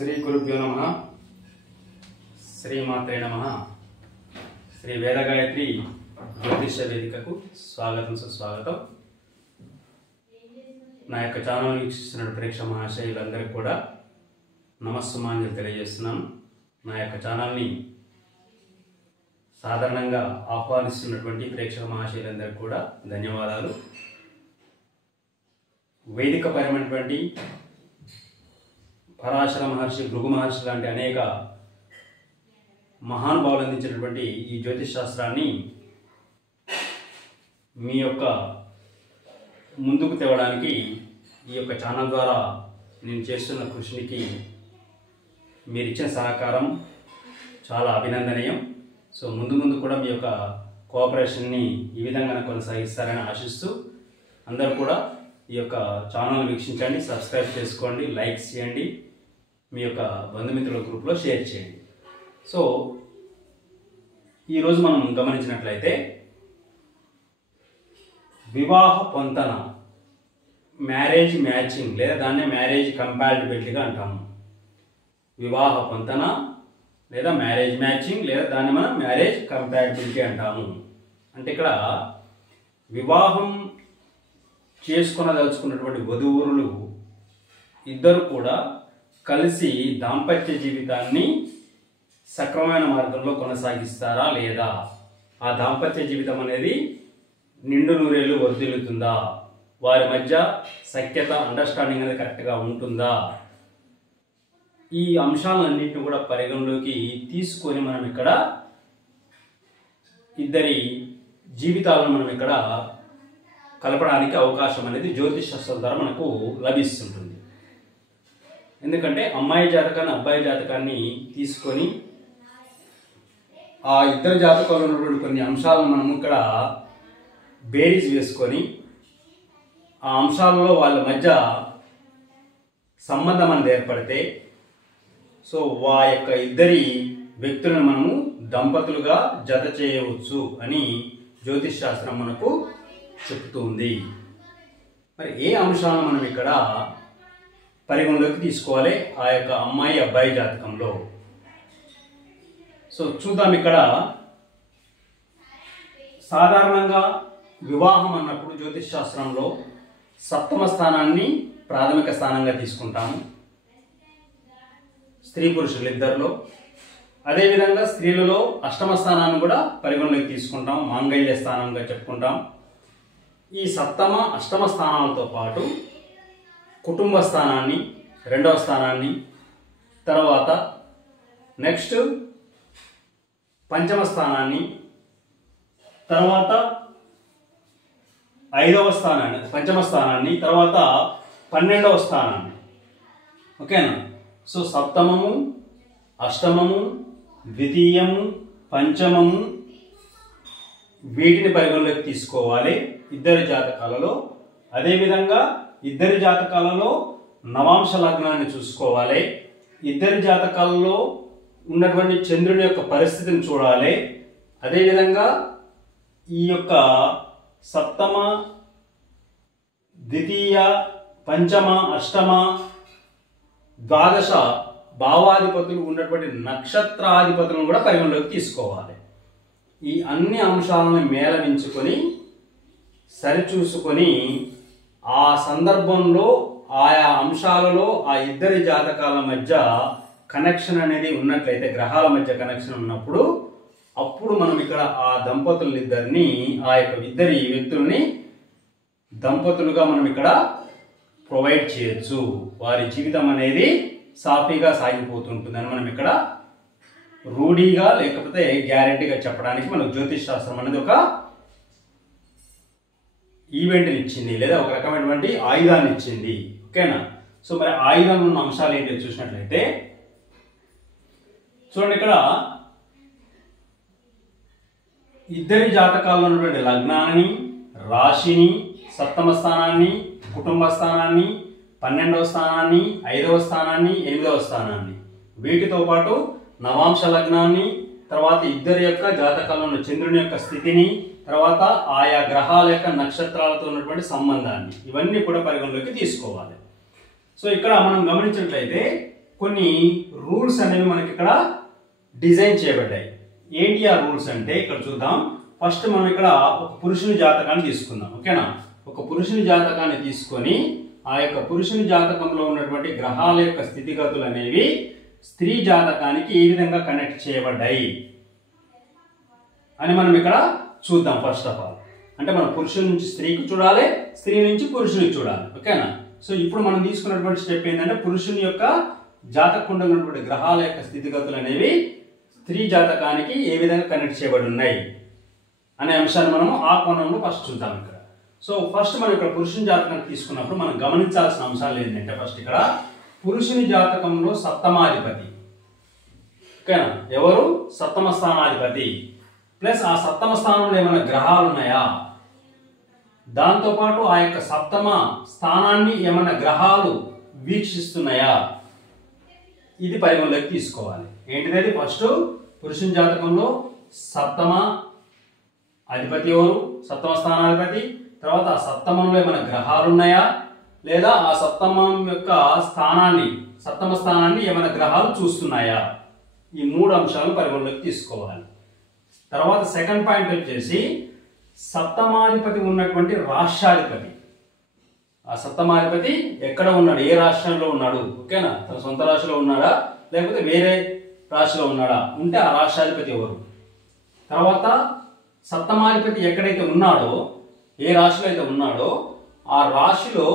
శ్రీ గురుభ్యో నమః. శ్రీమాత్రే నమః. శ్రీ వేదగాయత్రి జ్యోతిష వేదికకు స్వాగతం, సుస్వాగతం. నా యొక్క ఛానల్ వీక్షిస్తున్న ప్రేక్షక మహాశయులందరికీ కూడా నమస్సుమాంజలి తెలియజేస్తున్నాను. నా యొక్క ఛానల్ని సాధారణంగా ఆహ్వానిస్తున్నటువంటి ప్రేక్షక మహాశయులందరికీ కూడా ధన్యవాదాలు. వేదిక పరమైనటువంటి పరాశర మహర్షి, భృగు మహర్షి లాంటి అనేక మహానుభావులు అందించినటువంటి ఈ జ్యోతిష్ శాస్త్రాన్ని మీ యొక్క ముందుకు తేవడానికి ఈ యొక్క ఛానల్ ద్వారా నేను చేస్తున్న కృషికి మీరు ఇచ్చిన సహకారం చాలా అభినందనీయం. సో ముందు కూడా మీ యొక్క కోఆపరేషన్ని ఈ విధంగా కొనసాగిస్తారని ఆశిస్తూ అందరూ కూడా ఈ యొక్క ఛానల్ వీక్షించండి, సబ్స్క్రైబ్ చేసుకోండి, లైక్స్ చేయండి, మీ యొక్క బంధుమిత్రుల గ్రూప్లో షేర్ చేయండి. సో ఈరోజు మనం గమనించినట్లయితే వివాహ పొంతన, మ్యారేజ్ మ్యాచింగ్ లేదా దాన్నే మ్యారేజ్ కంపాటిబిలిటీగా అంటాము. వివాహ పొంతన లేదా మ్యారేజ్ మ్యాచింగ్ లేదా దాన్ని మనం మ్యారేజ్ కంపాటిబిలిటీ అంటాము. అంటే ఇక్కడ వివాహం చేసుకొనదలుచుకున్నటువంటి వధూవరులు ఇద్దరు కూడా కలిసి దాంపత్య జీవితాన్ని సక్రమమైన మార్గంలో కొనసాగిస్తారా లేదా, ఆ దాంపత్య జీవితం అనేది నిండు నూరేళ్ళు వర్ధిల్లుతుందా, వారి మధ్య సఖ్యత, అండర్స్టాండింగ్ అనేది కరెక్ట్గా ఉంటుందా, ఈ అంశాలన్నింటినీ కూడా పరిగణలోకి తీసుకొని మనం ఇక్కడ ఇద్దరి జీవితాలను మనం ఇక్కడ కలపడానికి అవకాశం అనేది జ్యోతిష్ శాస్త్రం ద్వారా మనకు లభిస్తుంటుంది. ఎందుకంటే అమ్మాయి జాతకాన్ని, అబ్బాయి జాతకాన్ని తీసుకొని ఆ ఇద్దరు జాతకాల్లో ఉన్నటువంటి కొన్ని అంశాలను మనం ఇక్కడ బేరీజ్ వేసుకొని ఆ అంశాలలో వాళ్ళ మధ్య సంబంధం అనేది ఏర్పడితే సో యొక్క ఇద్దరి వ్యక్తులను మనము దంపతులుగా జత చేయవచ్చు అని జ్యోతిష్ శాస్త్రం మనకు చెప్తుంది. మరి ఏ అంశాలను మనం ఇక్కడ పరిగణలోకి తీసుకోవాలి ఆ యొక్క అమ్మాయి అబ్బాయి జాతకంలో? సో చూద్దాం. ఇక్కడ సాధారణంగా వివాహం అన్నప్పుడు జ్యోతిష్ శాస్త్రంలో సప్తమ స్థానాన్ని ప్రాథమిక స్థానంగా తీసుకుంటాము స్త్రీ పురుషులు ఇద్దరిలో. అదేవిధంగా స్త్రీలలో అష్టమ స్థానాన్ని కూడా పరిగణలోకి తీసుకుంటాం, మాంగళ్య స్థానంగా చెప్పుకుంటాం. ఈ సప్తమ అష్టమ స్థానాలతో పాటు కుటుంబ స్థానాన్ని, రెండవ స్థానాన్ని, తర్వాత నెక్స్ట్ పంచమ స్థానాన్ని, తర్వాత ఐదవ స్థానాన్ని, పంచమ స్థానాన్ని, తర్వాత 12వ స్థానాన్ని. ఓకేనా? సో సప్తమము, అష్టమము, ద్వితీయము, పంచమము వీటిని పరిగణలోకి తీసుకోవాలి ఇద్దరి జాతకాలలో. అదేవిధంగా ఇద్దరి జాతకాలలో నవాంశ లగ్నాన్ని చూసుకోవాలి. ఇద్దరి జాతకాలలో ఉన్నటువంటి చంద్రుని యొక్క పరిస్థితిని చూడాలి. అదేవిధంగా ఈ యొక్క సప్తమ, ద్వితీయ, పంచమ, అష్టమ, ద్వాదశ భావాధిపతులు ఉన్నటువంటి నక్షత్రాధిపతులను కూడా పరిగణలోకి తీసుకోవాలి. ఈ అన్ని అంశాలను మేళవించుకొని సరిచూసుకొని ఆ సందర్భంలో ఆయా అంశాలలో ఆ ఇద్దరి జాతకాల మధ్య కనెక్షన్ అనేది ఉన్నట్లయితే, గ్రహాల మధ్య కనెక్షన్ ఉన్నప్పుడు అప్పుడు మనం ఇక్కడ ఆ దంపతులిద్దరిని, ఆ యొక్క ఇద్దరి వ్యక్తుల్ని దంపతులుగా మనం ఇక్కడ ప్రొవైడ్ చేయొచ్చు. వారి జీవితం అనేది సాఫీగా సాగిపోతుంటుందని మనం ఇక్కడ రూఢీగా లేకపోతే గ్యారెంటీగా చెప్పడానికి మనకు జ్యోతిష్ శాస్త్రం అనేది ఒక ఈవెంట్ని ఇచ్చింది లేదా ఒక రకమైనటువంటి ఆయుధాన్ని ఇచ్చింది. ఓకేనా? సో మరి ఆయుధంలో ఉన్న అంశాలు ఏంటి చూసినట్లయితే చూడండి, ఇక్కడ ఇద్దరి జాతకాల్లో ఉన్నటువంటి లగ్నాన్ని, రాశిని, సప్తమ స్థానాన్ని, కుటుంబ స్థానాన్ని, 12వ స్థానాన్ని, 5వ స్థానాన్ని, 8వ స్థానాన్ని, వీటితో పాటు నవాంశ లగ్నాన్ని, తర్వాత ఇద్దరి యొక్క జాతకాల్లో ఉన్న చంద్రుని యొక్క స్థితిని, తర్వాత ఆయా గ్రహాల యొక్క నక్షత్రాలతో ఉన్నటువంటి సంబంధాన్ని, ఇవన్నీ కూడా పరిగణలోకి తీసుకోవాలి. సో ఇక్కడ మనం గమనించినట్లయితే కొన్ని రూల్స్ అనేవి మనకి ఇక్కడ డిజైన్ చేయబడ్డాయి. ఏంటి ఆ రూల్స్ అంటే ఇక్కడ చూద్దాం. ఫస్ట్ మనం ఇక్కడ ఒక పురుషుని జాతకాన్ని తీసుకుందాం. ఓకేనా? ఒక పురుషుని జాతకాన్ని తీసుకొని ఆ యొక్క పురుషుని జాతకంలో ఉన్నటువంటి గ్రహాల యొక్క స్థితిగతులు అనేవి స్త్రీ జాతకానికి ఏ విధంగా కనెక్ట్ చేయబడ్డాయి అని మనం ఇక్కడ చూద్దాం. ఫస్ట్ ఆఫ్ ఆల్ అంటే మనం పురుషుని నుంచి స్త్రీకి చూడాలి, స్త్రీ నుంచి పురుషునికి చూడాలి. ఓకేనా? సో ఇప్పుడు మనం తీసుకున్నటువంటి స్టెప్ ఏంటంటే పురుషుని యొక్క జాతకంలో ఉన్నటువంటి గ్రహాల యొక్క స్థితిగతులు అనేవి స్త్రీ జాతకానికి ఏ విధంగా కనెక్ట్ చేయబడి ఉన్నాయి అనే అంశాన్ని మనము ఆ కోణంలో ఫస్ట్ చూద్దాం ఇక్కడ. సో ఫస్ట్ మనం ఇక్కడ పురుషుని జాతకాన్ని తీసుకున్నప్పుడు మనం గమనించాల్సిన అంశాలు ఏంటంటే ఫస్ట్ ఇక్కడ పురుషుని జాతకంలో సప్తమాధిపతి. ఓకేనా? ఎవరు? సప్తమ స్థానాధిపతి. ప్లస్ ఆ సప్తమ స్థానంలో ఏమైనా గ్రహాలు ఉన్నాయా, దాంతోపాటు ఆ యొక్క సప్తమ స్థానాన్ని ఏమైనా గ్రహాలు వీక్షిస్తున్నాయా, ఇది పరిగణలోకి తీసుకోవాలి. ఏంటిది? ఫస్ట్ పురుషుని జాతకంలో సప్తమ అధిపతి ఎవరు? సప్తమ స్థానాధిపతి. తర్వాత ఆ సప్తమంలో ఏమైనా గ్రహాలు ఉన్నాయా, లేదా ఆ సప్తమం యొక్క సప్తమ స్థానాన్ని ఏమైనా గ్రహాలు చూస్తున్నాయా, ఈ మూడు అంశాలు పరిగణలోకి తీసుకోవాలి. తర్వాత సెకండ్ పాయింట్ వచ్చేసి సప్తమాధిపతి ఉన్నటువంటి రాష్ట్రాధిపతి. ఆ సప్తమాధిపతి ఎక్కడ ఉన్నాడు, ఏ రాష్ట్రంలో ఉన్నాడు? ఓకేనా? తన సొంత రాశిలో ఉన్నాడా, లేకపోతే వేరే రాశిలో ఉన్నాడా, ఉంటే ఆ రాష్ట్రాధిపతి ఎవరు? తర్వాత సప్తమాధిపతి ఎక్కడైతే ఉన్నాడో, ఏ రాశిలో అయితే ఉన్నాడో ఆ రాశిలో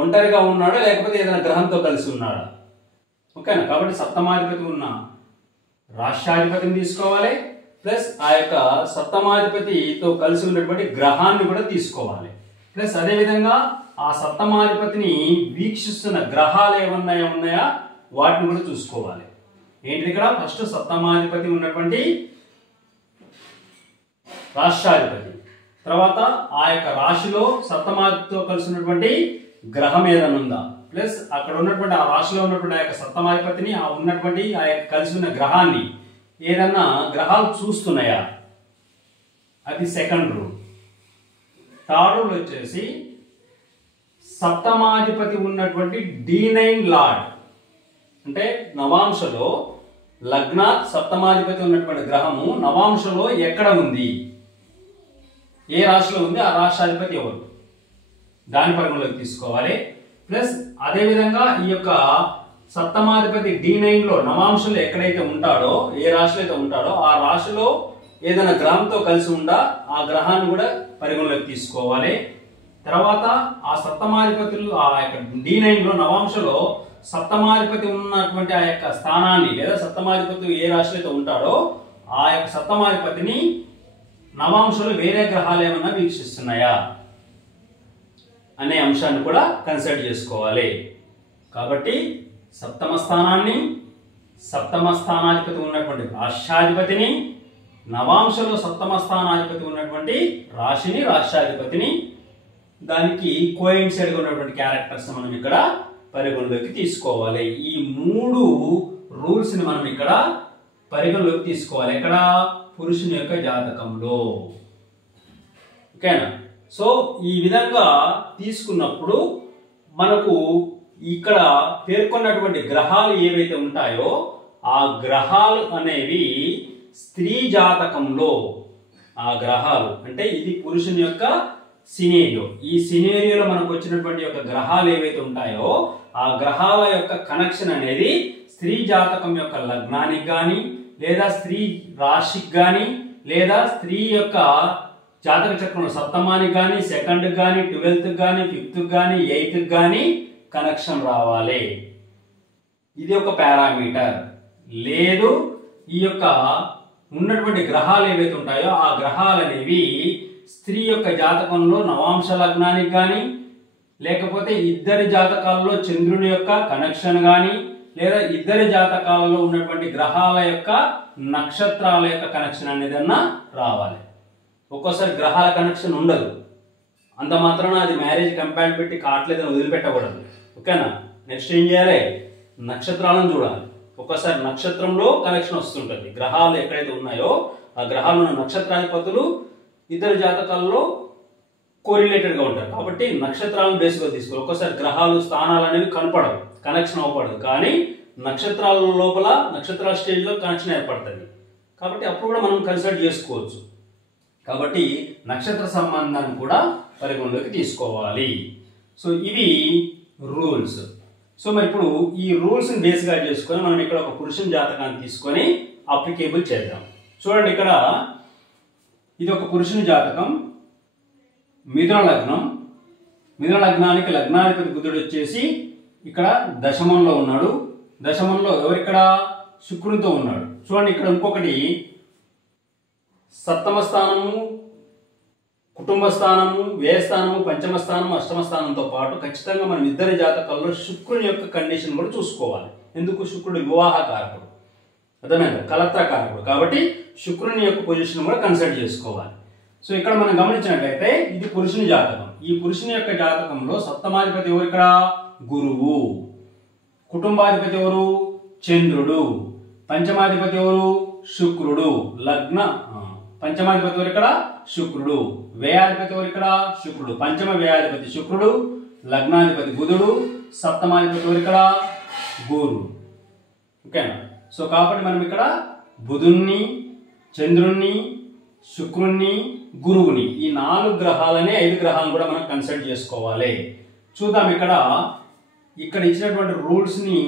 ఒంటరిగా ఉన్నాడా, లేకపోతే ఏదైనా గ్రహంతో కలిసి ఉన్నాడా? ఓకేనా? కాబట్టి సప్తమాధిపతి ఉన్న రాష్ట్రాధిపతిని తీసుకోవాలి, ప్లస్ ఆ యొక్క సప్తమాధిపతితో కలిసి ఉన్నటువంటి గ్రహాన్ని కూడా తీసుకోవాలి. ప్లస్ అదేవిధంగా ఆ సప్తమాధిపతిని వీక్షిస్తున్న గ్రహాలు ఉన్నాయా వాటిని కూడా చూసుకోవాలి. ఏంటిది ఇక్కడ? ఫస్ట్ సప్తమాధిపతి ఉన్నటువంటి రాష్ట్రాధిపతి, తర్వాత ఆ యొక్క రాశిలో సప్తమాధిపతితో కలిసి ఉన్నటువంటి గ్రహం ఏదైనా ఉందా, ప్లస్ అక్కడ ఉన్నటువంటి ఆ రాశిలో ఉన్నటువంటి ఆ యొక్క సప్తమాధిపతిని ఉన్నటువంటి ఆ యొక్క కలిసి ఉన్న గ్రహాన్ని ఏదన్నా గ్రహాలు చూస్తున్నాయా, అది సెకండ్ రూల్. థర్డ్ రూల్ వచ్చేసి సప్తమాధిపతి ఉన్నటువంటి D9 లార్డ్, అంటే నవాంశలో లగ్నాత్ సప్తమాధిపతి ఉన్నటువంటి గ్రహము నవాంశలో ఎక్కడ ఉంది, ఏ రాశిలో ఉంది, ఆ రాష్ట్రాధిపతి ఎవరు, దాని పరిగణలోకి తీసుకోవాలి. ప్లస్ అదేవిధంగా ఈ యొక్క సప్తమాధిపతి D9 లో నవాంశలో ఎక్కడైతే ఉంటాడో, ఏ రాశిలో అయితే ఉంటాడో ఆ రాశిలో ఏదైనా గ్రహంతో కలిసి ఉందా, ఆ గ్రహాన్ని కూడా పరిగణలోకి తీసుకోవాలి. తర్వాత ఆ సప్తమాధిపతులు ఆ యొక్క D9 లో నవాంశలో సప్తమాధిపతి ఉన్నటువంటి ఆ యొక్క స్థానాన్ని, లేదా సప్తమాధిపతి ఏ రాశిలో అయితే ఉంటాడో ఆ యొక్క సప్తమాధిపతిని నవాంశలో వేరే గ్రహాలు ఏమన్నా వీక్షిస్తున్నాయా అనే అంశాన్ని కూడా కన్సిడర్ చేసుకోవాలి. కాబట్టి సప్తమ స్థానాన్ని, సప్తమ స్థానాధిపతి ఉన్నటువంటి రాష్ట్రాధిపతిని, నవాంశలో సప్తమ స్థానాధిపతి ఉన్నటువంటి రాశిని, రాష్ట్రాధిపతిని, దానికి కోయిన్సైడ్ గా ఉన్నటువంటి క్యారెక్టర్స్ మనం ఇక్కడ పరిగణలోకి తీసుకోవాలి. ఈ మూడు రూల్స్ ని మనం ఇక్కడ పరిగణలోకి తీసుకోవాలి. ఎక్కడ? పురుషుని యొక్క జాతకంలో. ఓకేనా? సో ఈ విధంగా తీసుకున్నప్పుడు మనకు ఇక్కడ పేర్కొన్నటువంటి గ్రహాలు ఏవైతే ఉంటాయో ఆ గ్రహాలు అనేవి స్త్రీ జాతకంలో, ఆ గ్రహాలు అంటే ఇది పురుషుని యొక్క సినేరియో. ఈ సినేరియోలో మనకు వచ్చినటువంటి యొక్క గ్రహాలు ఏవైతే ఉంటాయో ఆ గ్రహాల యొక్క కనెక్షన్ అనేది స్త్రీ జాతకం యొక్క లగ్నానికి కానీ, లేదా స్త్రీ రాశికి కానీ, లేదా స్త్రీ యొక్క జాతక చక్రంలో సప్తమానికి కానీ, సెకండ్ కానీ, 12th కానీ, 5th కానీ, 8th కానీ కనెక్షన్ రావాలి. ఇది ఒక పారామీటర్. లేదు ఈ యొక్క ఉన్నటువంటి గ్రహాలు ఏవైతే ఉంటాయో ఆ గ్రహాలు అనేవి స్త్రీ యొక్క జాతకంలో నవాంశ లగ్నానికి కానీ, లేకపోతే ఇద్దరి జాతకాలలో చంద్రుని యొక్క కనెక్షన్ కానీ, లేదా ఇద్దరి జాతకాలలో ఉన్నటువంటి గ్రహాల యొక్క నక్షత్రాల యొక్క కనెక్షన్ అనేది రావాలి. ఒక్కోసారి గ్రహాల కనెక్షన్ ఉండదు, అంత మాత్రాన అది మ్యారేజ్ కంపాటిబిలిటీ కావట్లేదని వదిలిపెట్టకూడదు. ఓకేనా? నెక్స్ట్ ఏం చేయాలి? నక్షత్రాలను చూడాలి. ఒక్కోసారి నక్షత్రంలో కనెక్షన్ వస్తుంటుంది. గ్రహాలు ఎక్కడైతే ఉన్నాయో ఆ గ్రహాలు ఉన్న నక్షత్రాధిపతులు ఇద్దరు జాతకాల్లో కోరిలేటెడ్ గా ఉంటారు. కాబట్టి నక్షత్రాలను బేస్గా తీసుకోవాలి. ఒక్కోసారి గ్రహాలు స్థానాలు అనేవి కనపడవు, కనెక్షన్ అవ్వకూడదు. కానీ నక్షత్రాల లోపల నక్షత్రాల స్టేజ్లో కనెక్షన్ ఏర్పడుతుంది. కాబట్టి అప్పుడు కూడా మనం కన్సల్ట్ చేసుకోవచ్చు. కాబట్టి నక్షత్ర సంబంధాన్ని కూడా పరిగణలోకి తీసుకోవాలి. సో ఇవి రూల్స్. సో మరి ఇప్పుడు ఈ రూల్స్ని బేస్గా చేసుకొని మనం ఇక్కడ ఒక పురుషుని జాతకాన్ని తీసుకొని అప్లికేబుల్ చేద్దాం. చూడండి, ఇక్కడ ఇది ఒక పురుషుని జాతకం, మిథున లగ్నం. మిథున లగ్నానికి లగ్నాధిపతి బుధుడు వచ్చేసి ఇక్కడ దశమంలో ఉన్నాడు. దశమంలో ఎవరిక్కడ? శుక్రునితో ఉన్నాడు. చూడండి, ఇక్కడ ఇంకొకటి సప్తమ స్థానము, కుటుంబ స్థానము, వ్యయస్థానము, పంచమ స్థానము, అష్టమ స్థానంతో పాటు ఖచ్చితంగా మనం ఇద్దరి జాతకాల్లో శుక్రుని యొక్క కండిషన్ కూడా చూసుకోవాలి. ఎందుకు? శుక్రుడు వివాహ కారకుడు, అర్థమైందా? కలత్ర కారకుడు. కాబట్టి శుక్రుని యొక్క పొజిషన్ కూడా కన్సిడర్ చేసుకోవాలి. సో ఇక్కడ మనం గమనించినట్లయితే ఇది పురుషుని జాతకం. ఈ పురుషుని యొక్క జాతకంలో సప్తమాధిపతి ఎవరు? ఇక్కడ గురువు. కుటుంబాధిపతి ఎవరు? చంద్రుడు. పంచమాధిపతి ఎవరు? శుక్రుడు. పంచమాధిపతి ఎవరు? ఇక్కడ శుక్రుడు. వ్యయాధిపతి ఎవరు? ఇక్కడ శుక్రుడు. పంచమ వ్యయాధిపతి శుక్రుడు, లగ్నాధిపతి బుధుడు, సప్తమాధిపతి ఎవరు? ఇక్కడ గురువు. ఓకేనా? సో కాబట్టి మనం ఇక్కడ బుధుణ్ణి, చంద్రుణ్ణి, శుక్రుణ్ణి, గురువుని, ఈ 4 గ్రహాలని 5 గ్రహాలను కూడా మనం కన్సిడర్ చేసుకోవాలి. చూద్దాం, ఇక్కడ ఇచ్చినటువంటి రూల్స్ని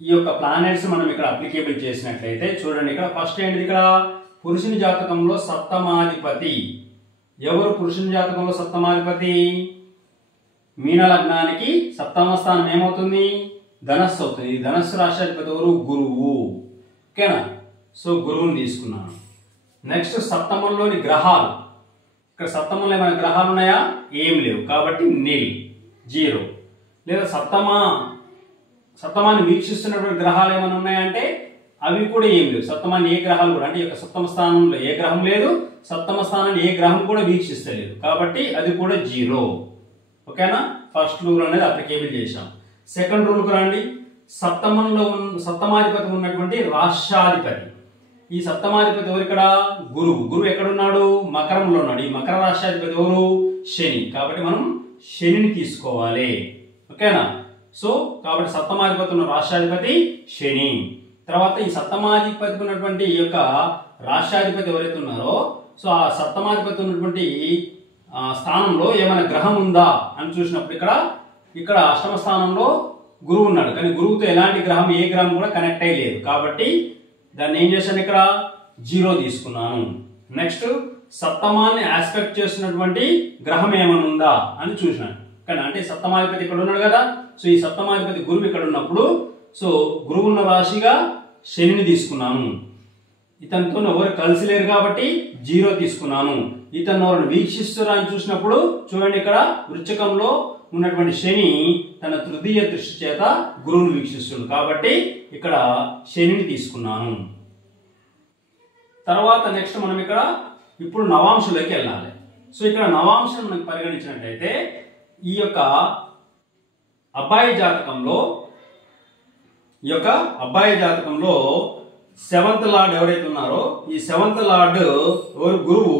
ఈ యొక్క ప్లానెట్స్ మనం ఇక్కడ అప్లికేబుల్ చేసినట్లయితే చూడండి, ఇక్కడ ఫస్ట్ ఏంటిది? ఇక్కడ పురుషుని జాతకంలో సప్తమాధిపతి ఎవరు? పురుషుని జాతకంలో సప్తమాధిపతి మీన లగ్నానికి సప్తమ స్థానం ఏమవుతుంది? ధనస్సు అవుతుంది. ధనస్సు రాష్ట్రాధిపతి ఎవరు? గురువు. ఓకేనా? సో గురువుని తీసుకున్నాను. నెక్స్ట్ సప్తమంలోని గ్రహాలు. ఇక్కడ సప్తమంలో ఏమైనా గ్రహాలు ఉన్నాయా? ఏం లేవు. కాబట్టి నిల్, 0. లేదా సప్తమాన్ని వీక్షిస్తున్నటువంటి గ్రహాలు ఏమైనా ఉన్నాయంటే అవి కూడా ఏం లేవు. సప్తమాన్ని ఏ గ్రహాలు కూడా, అంటే యొక్క సప్తమ స్థానంలో ఏ గ్రహం లేదు, సప్తమ స్థానాన్ని ఏ గ్రహం కూడా వీక్షిస్తలేదు. కాబట్టి అది కూడా 0. ఓకేనా? ఫస్ట్ రూల్ అనేది అప్లికేబుల్ చేశాం. సెకండ్ రూల్కి రండి. సప్తమాధిపతి ఉన్నటువంటి రాష్ట్రాధిపతి. ఈ సప్తమాధిపతి ఎవరు? ఇక్కడ గురువు. గురువు ఎక్కడున్నాడు? మకరంలో ఉన్నాడు. ఈ మకర రాష్ట్రాధిపతి ఎవరు? శని. కాబట్టి మనం శనిని తీసుకోవాలి. ఓకేనా? సో కాబట్టి సప్తమాధిపతి ఉన్న రాష్ట్రాధిపతి శని. తర్వాత ఈ సప్తమాధిపతి ఉన్నటువంటి ఈ యొక్క రాష్ట్రాధిపతి ఎవరైతే ఉన్నారో, సో ఆ సప్తమాధిపతి ఉన్నటువంటి స్థానంలో ఏమైనా గ్రహం ఉందా అని చూసినప్పుడు ఇక్కడ అష్టమ స్థానంలో గురువు ఉన్నాడు. కానీ గురువుతో ఎలాంటి గ్రహం, ఏ గ్రహం కూడా కనెక్ట్ అయ్యలేదు. కాబట్టి దాన్ని ఏం చేశాను? ఇక్కడ 0 తీసుకున్నాను. నెక్స్ట్ సప్తమాన్ని ఆస్పెక్ట్ చేస్తున్నటువంటి గ్రహం ఏమైనా ఉందా అని చూసినాను. కానీ అంటే సప్తమాధిపతి ఇక్కడ ఉన్నాడు కదా. సో ఈ సప్తమాధిపతి గురువు ఇక్కడ ఉన్నప్పుడు, సో గురువు ఉన్న రాశిగా శనిని తీసుకున్నాను. ఇతనితో ఎవరు కలిసి లేరు కాబట్టి 0 తీసుకున్నాను. ఇతను ఎవరిని వీక్షిస్తున్నా అని చూసినప్పుడు చూడండి, ఇక్కడ వృశ్చికంలో ఉన్నటువంటి శని తన తృతీయ దృష్టి చేత గురువును వీక్షిస్తుంది. కాబట్టి ఇక్కడ శనిని తీసుకున్నాను. తర్వాత నెక్స్ట్ మనం ఇప్పుడు నవాంశంలోకి వెళ్ళాలి. సో ఇక్కడ నవాంశం మనకు పరిగణించినట్టయితే ఈ యొక్క అబ్బాయి జాతకంలో 7th లార్డ్ ఎవరైతే ఉన్నారో, ఈ 7th లార్డ్ ఎవరు? గురువు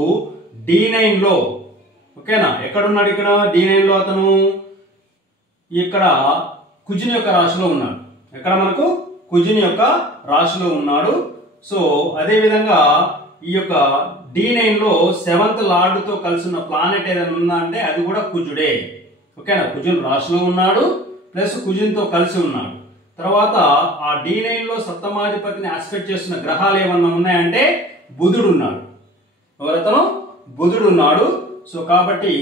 D9 లో. ఓకేనా? ఎక్కడున్నాడు? ఇక్కడ D9 లో అతను ఇక్కడ కుజుని యొక్క రాశిలో ఉన్నాడు. ఎక్కడ మనకు? కుజుని యొక్క రాశిలో ఉన్నాడు. సో అదే విధంగా ఈ యొక్క D9 లో 7th లార్డ్ తో కలిసి ఉన్న ప్లానెట్ ఏదైనా ఉందా అంటే అది కూడా కుజుడే. ఓకేనా? కుజుని రాశిలో ఉన్నాడు, ప్లస్ కుజునితో కలిసి ఉన్నాడు. తర్వాత ఆ D9 లో సప్తమాధిపతిని ఆస్పెక్ట్ చేస్తున్న గ్రహాలు ఏమన్నా ఉన్నాయంటే బుధుడు ఉన్నాడు. ఎవరతను? బుధుడు ఉన్నాడు. సో కాబట్టి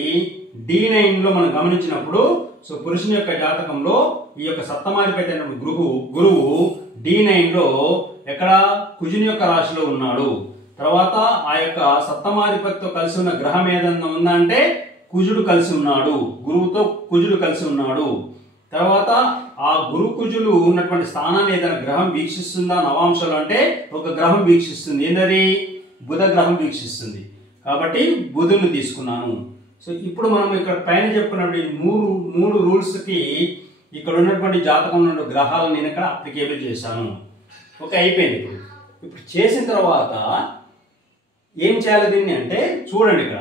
D9 లో మనం గమనించినప్పుడు, సో పురుషుని యొక్క జాతకంలో ఈ యొక్క సప్తమాధిపతి అయిన గురువు D9 లో ఎక్కడ? కుజుని యొక్క రాశిలో ఉన్నాడు. తర్వాత ఆ యొక్క సప్తమాధిపతితో కలిసి ఉన్న గ్రహం ఏదన్నా ఉందా అంటే కుజుడు కలిసి ఉన్నాడు. గురువుతో కుజుడు కలిసి ఉన్నాడు. తర్వాత ఆ గురు కుజులు ఉన్నటువంటి స్థానాన్ని ఏదైనా గ్రహం వీక్షిస్తుందా నవాంశంలో అంటే ఒక గ్రహం వీక్షిస్తుంది. ఏంటది? బుధ గ్రహం వీక్షిస్తుంది. కాబట్టి బుధుని తీసుకున్నాను. సో ఇప్పుడు మనం ఇక్కడ పైన చెప్పుకున్నటువంటి మూడు రూల్స్ కి ఇక్కడ ఉన్నటువంటి జాతకంలో ఉన్న గ్రహాలను నేను ఇక్కడ అప్లికేబుల్ చేశాను. ఓకే, అయిపోయింది. ఇప్పుడు చేసిన తర్వాత ఏం చేయాలి దీన్ని అంటే చూడండి, ఇక్కడ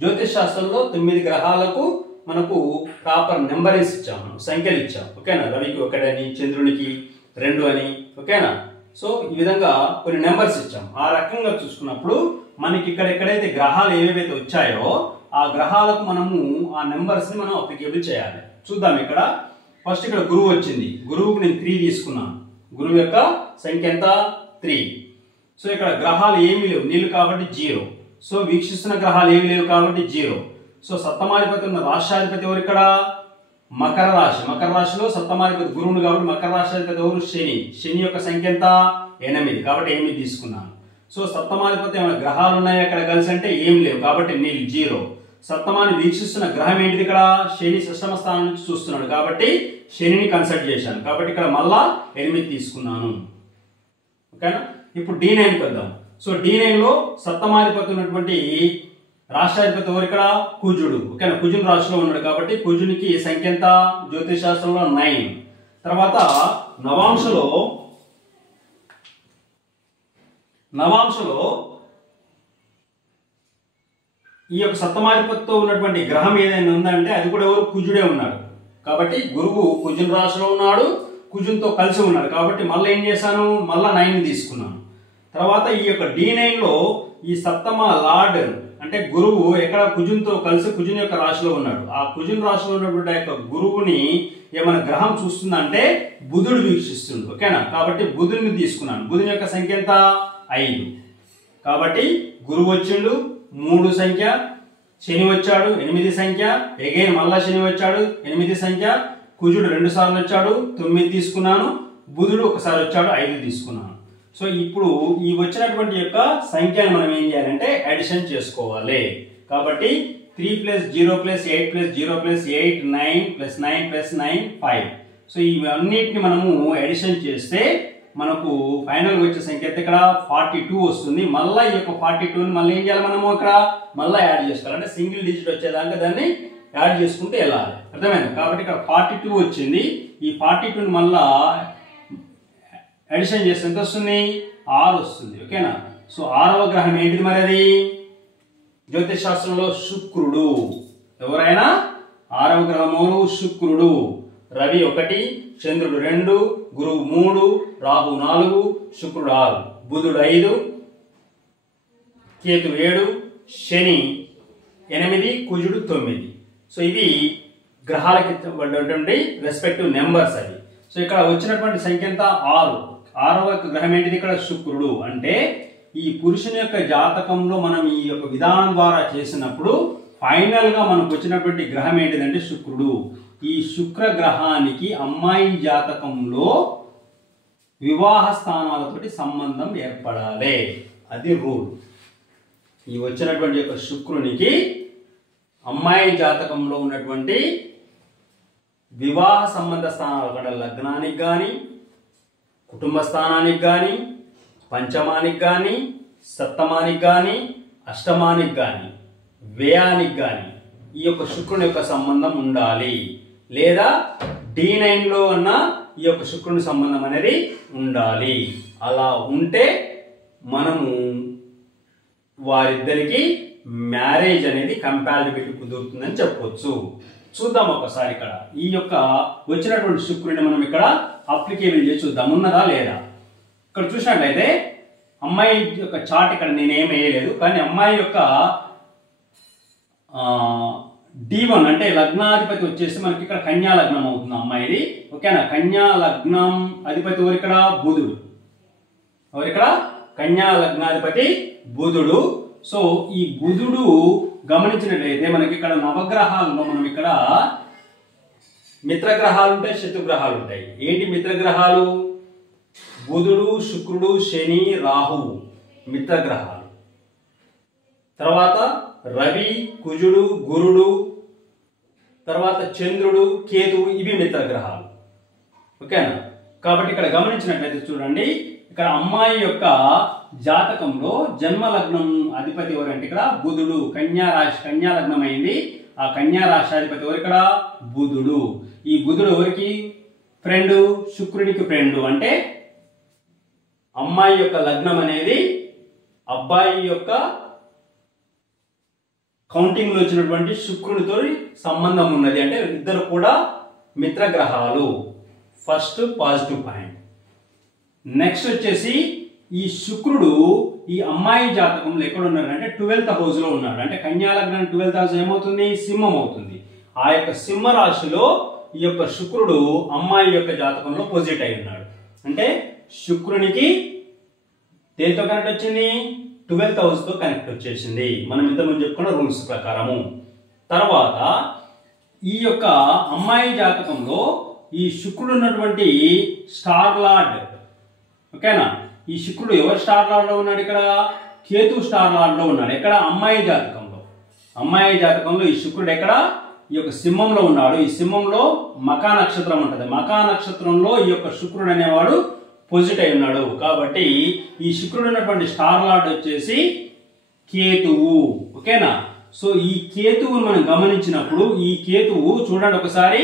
జ్యోతిష్ శాస్త్రంలో 9 గ్రహాలకు మనకు ప్రాపర్ నెంబరింగ్స్ ఇచ్చాము, సంఖ్యలు ఇచ్చాము. ఓకేనా? రవికి 1 అని, చంద్రునికి 2 అని, ఓకేనా. సో ఈ విధంగా కొన్ని నెంబర్స్ ఇచ్చాం. ఆ రకంగా చూసుకున్నప్పుడు మనకి ఇక్కడ ఎక్కడైతే గ్రహాలు ఏవేవైతే వచ్చాయో ఆ గ్రహాలకు మనము ఆ నెంబర్స్ ని మనం అప్లికేబుల్ చేయాలి. చూద్దాం. ఇక్కడ ఫస్ట్ ఇక్కడ గురువు వచ్చింది. గురువుకు నేను 3 తీసుకున్నాను. గురువు యొక్క సంఖ్య ఎంత? 3. సో ఇక్కడ గ్రహాలు ఏమీ లేవు, నీళ్ళు కాబట్టి 0. సో వీక్షిస్తున్న గ్రహాలు ఏమీ లేవు కాబట్టి 0. సో సప్తమాధిపతి ఉన్న రాష్ట్రాధిపతి ఎవరు? ఇక్కడ మకర రాశి. మకర రాశిలో సప్తమాధిపతి గురువుడు కాబట్టి మకర రాష్ట్రాధిపతి ఎవరు? శని. శని యొక్క సంఖ్య ఎంత? 8 కాబట్టి 8 తీసుకున్నాను. సో సప్తమాధిపతి ఏమైనా గ్రహాలు ఉన్నాయి అక్కడ కలిసి అంటే ఏం లేవు కాబట్టి నీళ్ళు 0. సప్తమాన్ని వీక్షిస్తున్న గ్రహం ఏంటిది? ఇక్కడ శని షష్టమ స్థానం నుంచి చూస్తున్నాడు కాబట్టి శనిని కన్సల్ట్ చేశాను కాబట్టి ఇక్కడ మళ్ళా 8 తీసుకున్నాను. ఓకేనా. ఇప్పుడు D9 వద్దాం. సో D9 లో సప్తమాధిపతి ఉన్నటువంటి రాష్ట్రాధిపతి ఎవరు? ఇక్కడ కుజుడు. ఓకేనా. కుజుడు రాశిలో ఉన్నాడు కాబట్టి కుజునికి సంఖ్య ఎంత? జ్యోతిష్ శాస్త్రంలో 9. తర్వాత నవాంశలో ఈ యొక్క సప్తమాధిపతితో ఉన్నటువంటి గ్రహం ఏదైనా ఉందంటే అది కూడా ఎవరు? కుజుడే ఉన్నాడు. కాబట్టి గురువు కుజుని రాశిలో ఉన్నాడు, కుజునితో కలిసి ఉన్నాడు కాబట్టి మళ్ళీ ఏం చేశాను? మళ్ళా 9 తీసుకున్నాను. తర్వాత ఈ యొక్క D9 లో ఈ సప్తమ లార్డ్ అంటే గురువు ఎక్కడ? కుజునితో కలిసి కుజుని యొక్క రాశిలో ఉన్నాడు. ఆ కుజుని రాశిలో ఉన్నటువంటి యొక్క గురువుని ఏమైనా గ్రహం చూస్తుందంటే బుధుడు వీక్షిస్తుంది. ఓకేనా. కాబట్టి బుధుడిని తీసుకున్నాను. బుధుని యొక్క సంఖ్య ఎంత? 5. కాబట్టి గురువు వచ్చిండు 3 సంఖ్య, శని వచ్చాడు 8 సంఖ్య, అగైన్ మళ్ళా శని వచ్చాడు 8 సంఖ్య, కుజుడు 2 సార్లు వచ్చాడు 9 తీసుకున్నాను, బుధుడు ఒకసారి వచ్చాడు 5 తీసుకున్నాను. సో ఇప్పుడు ఈ వచ్చినటువంటి యొక్క సంఖ్యను మనం ఏం చేయాలంటే అడిషన్ చేసుకోవాలి. కాబట్టి 3 + 0 + 8 + 0 + 8 9 + 9 + 9 5. సో ఇవన్నిటిని మనము అడిషన్ చేస్తే మనకు ఫైనల్ వచ్చే సంఖ్య అయితే ఇక్కడ 42 వస్తుంది. మళ్ళీ ఈ యొక్క 42ని మళ్ళీ ఏం చేయాలి? మనము ఇక్కడ మళ్ళీ యాడ్ చేసుకోవాలి. అంటే సింగిల్ డిజిట్ వచ్చేదాకా దాన్ని యాడ్ చేసుకుంటూ వెళ్ళాలి. అర్థమైంది. కాబట్టి ఇక్కడ 42 వచ్చింది. ఈ 42ని మళ్ళా అడిషన్ చేస్తే ఎంత వస్తుంది? 6 వస్తుంది. ఓకేనా. సో 6వ గ్రహం ఏంటిది మరి? అది జ్యోతిష్ శాస్త్రంలో శుక్రుడు. ఎవరైనా 6వ గ్రహము శుక్రుడు. రవి 1, చంద్రుడు 2, గురువు 3, రాహు 4, శుక్రుడు 6, బుధుడు 5, కేతు 7, శని 8, కుజుడు 9. సో ఇవి గ్రహాలకి ఇవ్వబడినటువంటి రెస్పెక్టివ్ నెంబర్స్ అవి. సో ఇక్కడ వచ్చినటువంటి సంఖ్య ఎంత? 6. 6వ గ్రహం ఏంటిది? ఇక్కడ శుక్రుడు. అంటే ఈ పురుషుని యొక్క జాతకంలో మనం ఈ యొక్క విధానం ద్వారా చేసినప్పుడు ఫైనల్ గా మనకు వచ్చినటువంటి గ్రహం ఏంటిదంటే శుక్రుడు. ఈ శుక్ర గ్రహానికి అమ్మాయి జాతకంలో వివాహ స్థానాలతోటి సంబంధం ఏర్పడాలి. అది రూల్. ఈ వచ్చినటువంటి యొక్క శుక్రునికి అమ్మాయి జాతకంలో ఉన్నటువంటి వివాహ సంబంధ స్థానాలు అక్కడ లగ్నానికి కానీ, కుటుంబ స్థానానికి కానీ, పంచమానికి కానీ, సప్తమానికి కానీ, అష్టమానికి కానీ, వ్యయానికి కానీ ఈ యొక్క శుక్రుని యొక్క సంబంధం ఉండాలి. లేదా D9 లో ఉన్న ఈ యొక్క శుక్రుని సంబంధం అనేది ఉండాలి. అలా ఉంటే మనము వారిద్దరికి మ్యారేజ్ అనేది కంపాటిబిలిటీ కుదురుతుందని చెప్పొచ్చు. చూద్దాం ఒకసారి ఇక్కడ ఈ యొక్క వచ్చినటువంటి శుక్రుని మనం ఇక్కడ అప్లికేబుల్ చేసి చూద్దాం ఉన్నదా లేదా. ఇక్కడ చూసినట్లయితే అమ్మాయి యొక్క చార్ట్ ఇక్కడ నేనేం వేయలేదు, కానీ అమ్మాయి యొక్క D1 అంటే లగ్నాధిపతి వచ్చేసి మనకి ఇక్కడ కన్యా లగ్నం అవుతుంది అమ్మాయిది. ఓకేనా. కన్యా లగ్నం అధిపతి ఎవరు? ఇక్కడ బుధుడు. ఎవరు? ఇక్కడ కన్యా లగ్నాధిపతి బుధుడు. సో ఈ బుధుడు గమనించినట్లయితే మనకి ఇక్కడ నవగ్రహాల్లో మనం ఇక్కడ మిత్రగ్రహాలు ఉంటాయి, శత్రుగ్రహాలు ఉంటాయి. ఏంటి మిత్రగ్రహాలు? బుధుడు, శుక్రుడు, శని, రాహు మిత్రగ్రహాలు. తర్వాత రవి, కుజుడు, గురుడు, తర్వాత చంద్రుడు, కేతువు ఇవి మిత్రగ్రహాలు. ఓకేనా. కాబట్టి ఇక్కడ గమనించినట్లయితే చూడండి, ఇక్కడ అమ్మాయి యొక్క జాతకంలో జన్మ లగ్నం అధిపతి ఎవరంటే ఇక్కడ బుధుడు. కన్యా లగ్నం అయింది. ఆ కన్యా రాష్ట్రాధిపతి ఎవరు? ఇక్కడ బుధుడు. ఈ బుధుడు ఎవరికి ఫ్రెండ్? శుక్రుడికి ఫ్రెండ్. అంటే అమ్మాయి యొక్క లగ్నం అనేది అబ్బాయి యొక్క కౌంటింగ్ లో వచ్చినటువంటి శుక్రుడితో సంబంధం ఉన్నది. అంటే ఇద్దరు కూడా మిత్రగ్రహాలు. First positive point. నెక్స్ట్ వచ్చేసి ఈ శుక్రుడు ఈ అమ్మాయి జాతకంలో ఎక్కడ ఉన్నాడు అంటే 12th హౌస్ లో ఉన్నాడు. అంటే కన్యా లగ్నం 12th హౌస్ ఏమవుతుంది? సింహం అవుతుంది. ఆ యొక్క సింహ రాశిలో ఈ యొక్క శుక్రుడు అమ్మాయి యొక్క జాతకంలో పొజిట్ అయి ఉన్నాడు. అంటే శుక్రునికి దేనితో కనెక్ట్ వచ్చింది? 12th హౌస్ తో కనెక్ట్ వచ్చేసింది. మనం ఇంతకుముందు చెప్పుకున్న రూల్స్ ప్రకారము. తర్వాత ఈ యొక్క అమ్మాయి జాతకంలో ఈ శుక్రుడు ఉన్నటువంటి స్టార్ లార్డ్, ఓకేనా? ఈ శుక్రుడు ఎవరు స్టార్ లార్డ్ లో ఉన్నాడు? ఇక్కడ కేతు స్టార్ లార్డ్ లో ఉన్నాడు. ఎక్కడ? అమ్మాయి జాతకంలో. అమ్మాయి జాతకంలో ఈ శుక్రుడు ఎక్కడ? ఈ యొక్క సింహంలో ఉన్నాడు. ఈ సింహంలో మకా నక్షత్రం ఉంటుంది. మకా నక్షత్రంలో ఈ యొక్క శుక్రుడు అనేవాడు పొజిట్ అయి ఉన్నాడు. కాబట్టి ఈ శుక్రుడు ఉన్నటువంటి స్టార్ లార్డ్ వచ్చేసి కేతువు, ఓకేనా? సో ఈ కేతువును మనం గమనించినప్పుడు ఈ కేతువు చూడండి ఒకసారి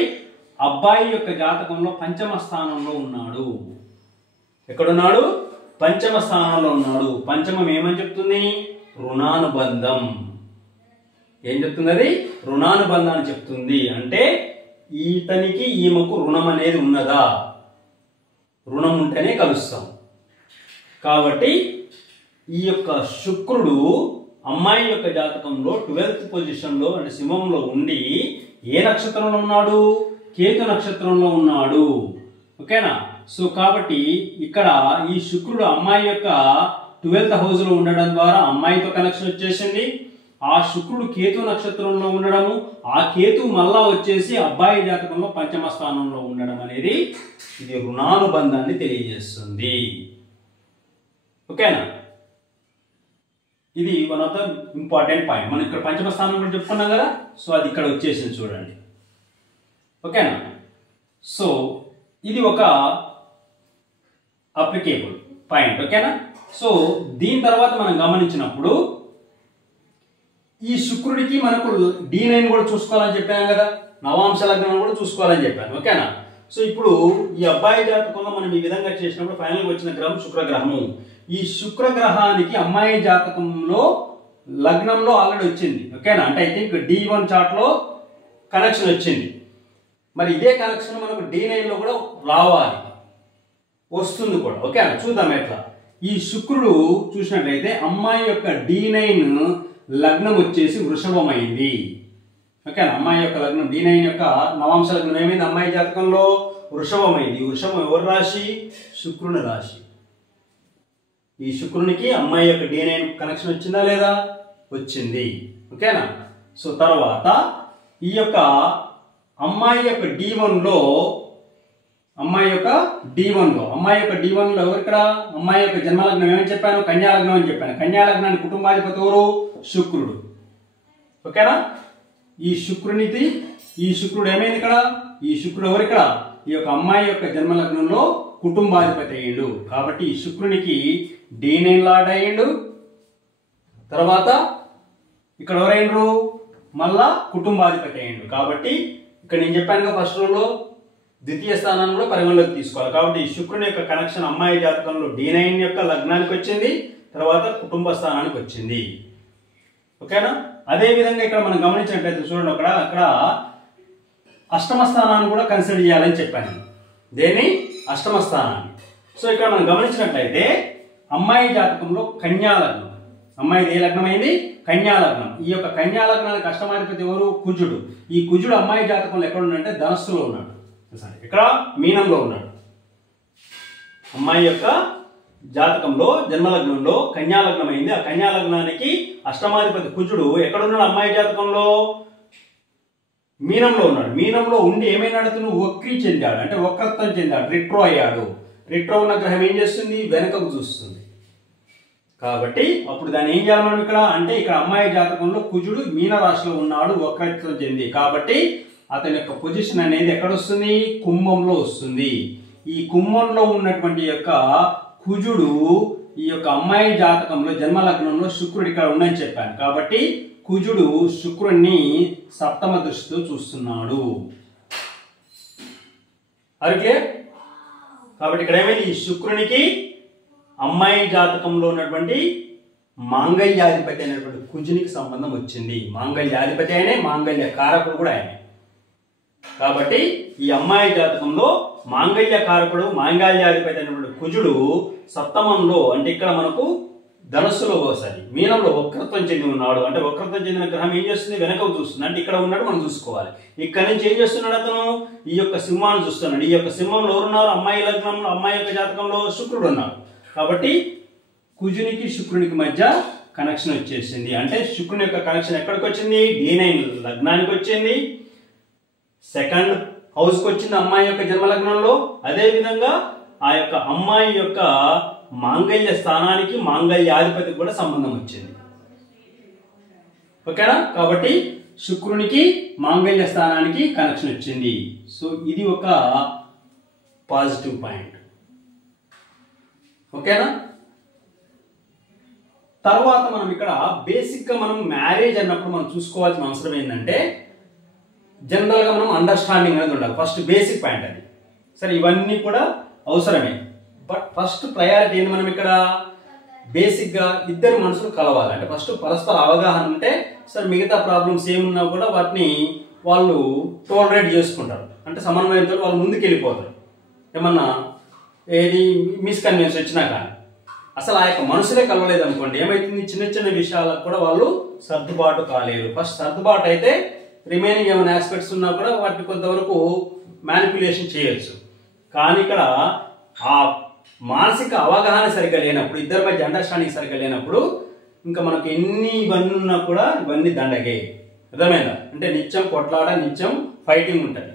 అబ్బాయి యొక్క జాతకంలో పంచమ స్థానంలో ఉన్నాడు. ఎక్కడున్నాడు? పంచమ స్థానంలో ఉన్నాడు. పంచమం ఏమని చెప్తుంది? రుణానుబంధం. ఏం చెప్తుంది అది? రుణానుబంధాన్ని చెప్తుంది. అంటే ఈతనికి ఈమెకు రుణం అనేది ఉన్నదా? రుణం ఉంటేనే కలుస్తాం. కాబట్టి ఈ యొక్క శుక్రుడు అమ్మాయి యొక్క జాతకంలో 12th పొజిషన్లో అంటే సింహంలో ఉండి ఏ నక్షత్రంలో ఉన్నాడు? కేతు నక్షత్రంలో ఉన్నాడు, ఓకేనా? సో కాబట్టి ఇక్కడ ఈ శుక్రుడు అమ్మాయి యొక్క 12th హౌస్ లో ఉండడం ద్వారా అమ్మాయితో కనెక్షన్ వచ్చేసింది. ఆ శుక్రుడు కేతు నక్షత్రంలో ఉండడము, ఆ కేతు మళ్ళా వచ్చేసి అబ్బాయి జాతకంలో పంచమ స్థానంలో ఉండడం అనేది ఇది రుణానుబంధాన్ని తెలియజేస్తుంది, ఓకేనా? ఇది one of the important point. మనం ఇక్కడ పంచమ స్థానం కూడా చెప్పుకున్నాం కదా, సో అది ఇక్కడ వచ్చేసింది చూడండి, ఓకేనా? సో ఇది ఒక అప్లికేబుల్ పాయింట్, ఓకేనా? సో దీని తర్వాత మనం గమనించినప్పుడు ఈ శుక్రుడికి మనకు D9 కూడా చూసుకోవాలని చెప్పాను కదా, నవాంశ లగ్నం కూడా చూసుకోవాలని చెప్పాను, ఓకేనా? సో ఇప్పుడు ఈ అబ్బాయి జాతకంలో మనం ఈ విధంగా చేసినప్పుడు ఫైనల్గా వచ్చిన గ్రహం శుక్రగ్రహము. ఈ శుక్రగ్రహానికి అమ్మాయి జాతకంలో లగ్నంలో ఆల్రెడీ వచ్చింది, ఓకేనా? అంటే ఐ థింక్ D1 చార్ట్ లో కనెక్షన్ వచ్చింది. మరి ఇదే కనెక్షన్ మనకు D9 లో కూడా రావాలి, వస్తుంది కూడా, ఓకేనా? చూద్దాం ఎట్లా. ఈ శుక్రుడు చూసినట్లయితే అమ్మాయి యొక్క D9 లగ్నం వచ్చేసి వృషభం అయింది, ఓకేనా? అమ్మాయి యొక్క లగ్నం D9 యొక్క నవాంశ లగ్నం ఏమైంది? అమ్మాయి జాతకంలో వృషభం అయింది. వృషభం ఎవరి రాశి? శుక్రుని రాశి. ఈ శుక్రునికి అమ్మాయి యొక్క D9 కనెక్షన్ వచ్చిందా లేదా? వచ్చింది, ఓకేనా? సో తర్వాత ఈ యొక్క అమ్మాయి యొక్క D1 లో అమ్మాయి యొక్క D1 లో ఎవరు ఇక్కడ? అమ్మాయి యొక్క జన్మలగ్నం ఏమని చెప్పాను? కన్యా లగ్నం అని చెప్పాను. కన్యా లగ్నానికి కుటుంబాధిపతి ఎవరు? శుక్రుడు, ఓకేనా? ఈ శుక్రుడు ఏమైంది ఇక్కడ? ఈ శుక్రుడు ఎవరు ఇక్కడ? ఈ యొక్క అమ్మాయి యొక్క జన్మలగ్నంలో కుటుంబాధిపతి అయ్యిండు. కాబట్టి ఈ శుక్రునికి D9 లార్డ్ అయ్యిండు. తర్వాత ఇక్కడ ఎవరైండ్రు? మళ్ళా కుటుంబాధిపతి అయ్యిండు. కాబట్టి ఇక్కడ నేను చెప్పాను కదా ఫస్ట్ రోజులో ద్వితీయ స్థానాన్ని కూడా పరిగణలోకి తీసుకోవాలి. కాబట్టి ఈ శుక్రుని యొక్క కనెక్షన్ అమ్మాయి జాతకంలో D9 యొక్క లగ్నానికి వచ్చింది, తర్వాత కుటుంబ స్థానానికి వచ్చింది, ఓకేనా? అదే విధంగా ఇక్కడ మనం గమనించినట్లయితే చూడండి, అక్కడ అష్టమ స్థానాన్ని కూడా కన్సిడర్ చేయాలని చెప్పాను. దేని? అష్టమ స్థానాన్ని. సో ఇక్కడ మనం గమనించినట్లయితే అమ్మాయి జాతకంలో కన్యా లగ్నం, అమ్మాయిది ఏ లగ్నం అయింది? కన్యా లగ్నం. ఈ యొక్క కన్యా లగ్నానికి అష్టమాధిపతి ఎవరు? కుజుడు. ఈ కుజుడు అమ్మాయి జాతకంలో ఎక్కడ ఉన్నాడంటే ధనస్సులో ఉన్నాడు, ఇక్కడ మీనంలో ఉన్నాడు. అమ్మాయి యొక్క జాతకంలో జన్మలగ్నంలో కన్యా లగ్నం అయింది. ఆ కన్యా లగ్నానికి అష్టమాధిపతి కుజుడు ఎక్కడున్నాడు? అమ్మాయి జాతకంలో మీనంలో ఉన్నాడు. మీనంలో ఉండి ఏమైనాడు? అతను వక్రీ చెందాడు, అంటే వక్రత్వం చెందాడు, రిట్రో అయ్యాడు. రిట్రో ఉన్న గ్రహం ఏం చేస్తుంది? వెనకకు చూస్తుంది. కాబట్టి అప్పుడు దాన్ని ఏం చేయాలి మనం ఇక్కడ అంటే, ఇక్కడ అమ్మాయి జాతకంలో కుజుడు మీన రాశిలో ఉన్నాడు, వక్రత్వం చెంది. కాబట్టి అతని యొక్క పొజిషన్ అనేది ఎక్కడ వస్తుంది? కుంభంలో వస్తుంది. ఈ కుంభంలో ఉన్నటువంటి యొక్క కుజుడు ఈ యొక్క అమ్మాయి జాతకంలో జన్మలగ్నంలో శుక్రుడు ఇక్కడ ఉందని చెప్పాను. కాబట్టి కుజుడు శుక్రుడిని సప్తమ దృష్టితో చూస్తున్నాడు. ఓకే, కాబట్టి ఇక్కడ ఏమైంది? ఈ శుక్రునికి అమ్మాయి జాతకంలో ఉన్నటువంటి మాంగళ్యాధిపతి అయినటువంటి కుజునికి సంబంధం వచ్చింది. మాంగళ్యాధిపతి ఆయనే, మాంగళ్య కారకుడు కూడా ఆయనే. కాబట్టి ఈ అమ్మాయి జాతకంలో మాంగళ్య కారకుడు మాంగళ్యాధిపతి అయినటువంటి కుజుడు సప్తమంలో అంటే ఇక్కడ మనకు ధనస్సులో ఒకసారి మీనంలో వక్రత్వం చెంది ఉన్నాడు. అంటే వక్రత్వం చెందిన గ్రహం ఏం చేస్తుంది, వెనకకు చూస్తుంది. అంటే ఇక్కడ ఉన్నాడు మనం చూసుకోవాలి. ఇక్కడ నుంచి ఏం చేస్తున్నాడు అతను, ఈ యొక్క సింహాన్ని చూస్తున్నాడు. ఈ యొక్క సింహంలో ఎవరున్నారు, అమ్మాయి లగ్నంలో అమ్మాయి యొక్క జాతకంలో శుక్రుడు ఉన్నాడు. కాబట్టి కుజునికి శుక్రునికి మధ్య కనెక్షన్ వచ్చేసింది. అంటే శుక్రుని యొక్క కనెక్షన్ ఎక్కడికి వచ్చింది, D9 లగ్నానికి వచ్చింది, సెకండ్ హౌస్కి వచ్చింది అమ్మాయి యొక్క జన్మలగ్నంలో. అదే విధంగా ఆ యొక్క అమ్మాయి యొక్క మాంగళ్య స్థానానికి మాంగళ్యాధిపతికి కూడా సంబంధం వచ్చింది. ఓకేనా? కాబట్టి శుక్రునికి మాంగళ్య స్థానానికి కనెక్షన్ వచ్చింది. సో ఇది ఒక పాజిటివ్ పాయింట్. ఓకేనా? తర్వాత మనం ఇక్కడ బేసిక్ గా మనం మ్యారేజ్ అన్నప్పుడు మనం చూసుకోవాల్సిన అవసరం ఏంటంటే జనరల్ గా మనం అండర్స్టాండింగ్ అనేది ఉండాలి. ఫస్ట్ బేసిక్ పాయింట్ అది. సరే, ఇవన్నీ కూడా అవసరమే. బట్ ఫస్ట్ ప్రయారిటీ ఏంటి, మనం ఇక్కడ బేసిక్ గా ఇద్దరు మనుషులు కలవాలి. అంటే ఫస్ట్ పరస్పర అవగాహన ఉంటే సరే మిగతా ప్రాబ్లమ్స్ ఏమున్నా కూడా వాటిని వాళ్ళు టోలరేట్ చేసుకుంటారు. అంటే సమన్వయంతో వాళ్ళు ముందుకు వెళ్ళిపోతారు. ఏమన్నా ఏది మిస్కన్వీనియన్స్ వచ్చినా కానీ అసలు ఆ యొక్క మనుషులే కలవలేదు అనుకోండి, ఏమైతుంది, చిన్న చిన్న విషయాలకు కూడా వాళ్ళు సర్దుబాటు కాలేరు. ఫస్ట్ సర్దుబాటు అయితే రిమైనింగ్ ఏమైనా ఆస్పెక్ట్స్ ఉన్నా కూడా వాటిని కొంతవరకు మ్యానిపులేషన్ చేయొచ్చు. కానీ ఇక్కడ ఆ మానసిక అవగాహన సరిగ్గా లేనప్పుడు, ఇద్దరి మధ్య అండర్స్టాండింగ్ సరిగ్గా లేనప్పుడు ఇంకా మనకు ఎన్ని ఇవన్నీ ఉన్నా కూడా ఇవన్నీ దండగే. అర్థమైందా? అంటే నిత్యం కొట్లాడ, నిత్యం ఫైటింగ్ ఉంటుంది.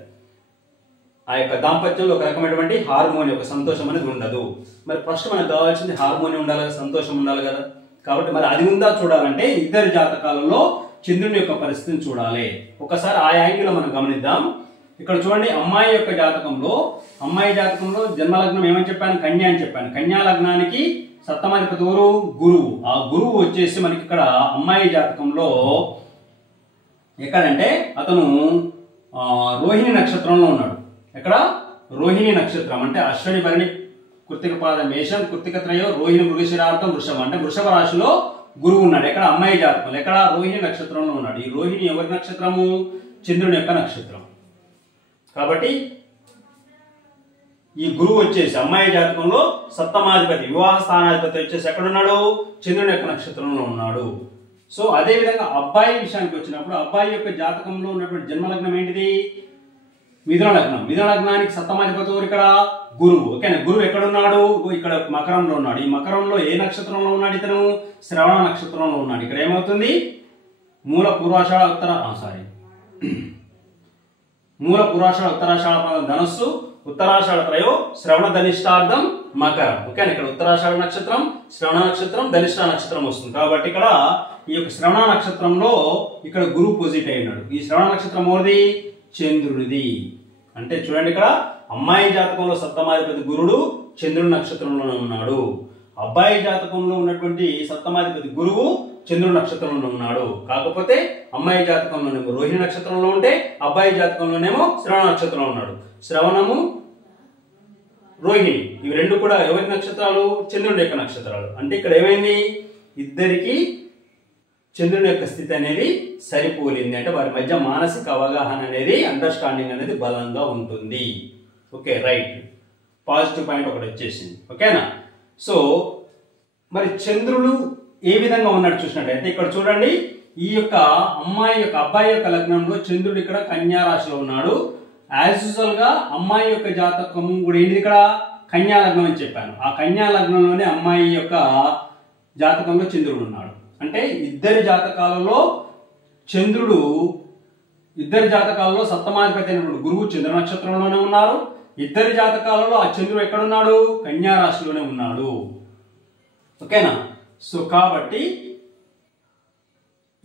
ఆ యొక్క దాంపత్యంలో ఒక రకమైనటువంటి హార్మోని, ఒక సంతోషం అనేది ఉండదు. మరి ఫస్ట్ మనకు కావాల్సింది హార్మోని ఉండాలి కదా, సంతోషం ఉండాలి కదా. కాబట్టి మరి అది ఉందా చూడాలంటే ఇద్దరి జాతకాలలో చంద్రుని యొక్క పరిస్థితిని చూడాలి. ఒకసారి ఆ యాంగిల్ మనం గమనిద్దాం. ఇక్కడ చూడండి, అమ్మాయి యొక్క జాతకంలో, అమ్మాయి జాతకంలో జన్మలగ్నం ఏమని చెప్పాను, కన్యా అని చెప్పాను. కన్యా లగ్నానికి సప్తమాధిపతి ఎవరు, గురువు. ఆ గురువు వచ్చేసి మనకి ఇక్కడ అమ్మాయి జాతకంలో ఎక్కడంటే అతను రోహిణి నక్షత్రంలో ఉన్నాడు. ఎక్కడ, రోహిణి నక్షత్రం అంటే అశ్విని భరణి కృత్తిక పాద మేషం కృత్తిక త్రయో రోహిణి మృగశిరార్థం వృషభం అంటే వృషభ రాశిలో గురువు ఉన్నాడు. ఎక్కడ, అమ్మాయి జాతకంలో. ఎక్కడ, రోహిణి నక్షత్రంలో ఉన్నాడు. ఈ రోహిణి ఎవరి నక్షత్రము, చంద్రుని యొక్క నక్షత్రం. కాబట్టి ఈ గురువు వచ్చేసి అమ్మాయి జాతకంలో సప్తమాధిపతి, వివాహ స్థానాధిపతి వచ్చేసి ఎక్కడున్నాడు, చంద్రుని యొక్క నక్షత్రంలో ఉన్నాడు. సో అదే విధంగా అబ్బాయి విషయానికి వచ్చినప్పుడు అబ్బాయి యొక్క జాతకంలో ఉన్నటువంటి జన్మలగ్నం ఏంటిది, మిథున లగ్నం. మిథున లగ్నానికి సప్తమాధిపతి ఇక్కడ గురువు. ఓకేనా? గురువు ఎక్కడున్నాడు, ఇక్కడ మకరంలో ఉన్నాడు. ఈ మకరంలో ఏ నక్షత్రంలో ఉన్నాడు ఇతను, శ్రవణ నక్షత్రంలో ఉన్నాడు. ఇక్కడ ఏమవుతుంది, మూల పూర్వాషాఢ ఉత్తరాషాఢ ధనస్సు, ఉత్తరాషాఢ త్రయో శ్రవణ ధనిష్టార్థం మకరం. ఓకేనా? ఇక్కడ ఉత్తరాషాఢ నక్షత్రం, శ్రవణ నక్షత్రం, ధనిష్ట నక్షత్రం వస్తుంది. కాబట్టి ఇక్కడ ఈ యొక్క శ్రవణ నక్షత్రంలో ఇక్కడ గురువు పొజిట్ అయినాడు. ఈ శ్రవణ నక్షత్రం ఎవరిది, చంద్రుడిది. అంటే చూడండి, ఇక్కడ అమ్మాయి జాతకంలో సప్తమాధిపతి గురుడు చంద్రుడి నక్షత్రంలో ఉన్నాడు. అబ్బాయి జాతకంలో ఉన్నటువంటి సప్తమాధిపతి గురువు చంద్రుడి నక్షత్రంలో ఉన్నాడు. కాకపోతే అమ్మాయి జాతకంలోనేమో రోహిణి నక్షత్రంలో ఉంటే అబ్బాయి జాతకంలోనేమో శ్రవణ నక్షత్రంలో ఉన్నాడు. శ్రవణము, రోహిణి ఇవి రెండు కూడా ఎవరి నక్షత్రాలు, చంద్రుడి యొక్క నక్షత్రాలు. అంటే ఇక్కడ ఏమైంది, ఇద్దరికి చంద్రుని యొక్క స్థితి అనేది సరిపోలింది. అంటే వారి మధ్య మానసిక అవగాహన అనేది, అండర్స్టాండింగ్ అనేది బలంగా ఉంటుంది. Okay, right. పాజిటివ్ పాయింట్ ఒకటి వచ్చేసింది. ఓకేనా? సో మరి చంద్రుడు ఏ విధంగా ఉన్నాడు చూసినట్టయితే ఇక్కడ చూడండి, ఈ యొక్క అమ్మాయి యొక్క అబ్బాయి యొక్క లగ్నంలో చంద్రుడు ఇక్కడ కన్యా రాశిలో ఉన్నాడు. యాజ్ యూజువల్ గా అమ్మాయి యొక్క జాతకం కూడా ఏంటి, ఇక్కడ కన్యా లగ్నం అని చెప్పాను. ఆ కన్యా లగ్నంలోనే అమ్మాయి యొక్క జాతకంలో చంద్రుడు ఉన్నాడు. అంటే ఇద్దరి జాతకాలలో చంద్రుడు, ఇద్దరి జాతకాలలో సప్తమాధిపతి అయినటువంటి గురువు చంద్ర నక్షత్రంలోనే ఉన్నారు. ఇద్దరి జాతకాలలో ఆ చంద్రుడు ఎక్కడున్నాడు, కన్యా రాశిలోనే ఉన్నాడు. ఓకేనా? సో కాబట్టి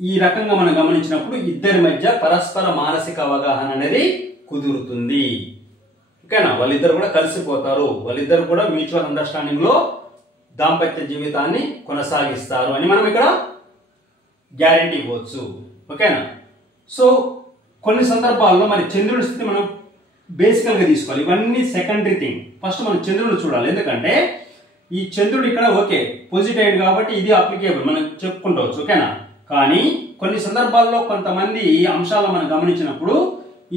ఈ రకంగా మనం గమనించినప్పుడు ఇద్దరి మధ్య పరస్పర మానసిక అవగాహన అనేది కుదురుతుంది. ఓకేనా? వాళ్ళిద్దరు కూడా కలిసిపోతారు. వాళ్ళిద్దరు కూడా మ్యూచువల్ అండర్స్టాండింగ్ లో దాంపత్య జీవితాన్ని కొనసాగిస్తారు అని మనం ఇక్కడ గ్యారెంటీ ఇవ్వచ్చు. ఓకేనా? సో కొన్ని సందర్భాల్లో మరి చంద్రుడి స్థితి మనం బేసికల్ గా తీసుకోవాలి. ఇవన్నీ సెకండరీ థింగ్. ఫస్ట్ మనం చంద్రుడిని చూడాలి. ఎందుకంటే ఈ చంద్రుడు ఇక్కడ ఓకే పొజిట్ అయ్యింది కాబట్టి ఇది అప్లికేబుల్ మనం చెప్పుకుంటవచ్చు. ఓకేనా? కానీ కొన్ని సందర్భాల్లో కొంతమంది అంశాలను మనం గమనించినప్పుడు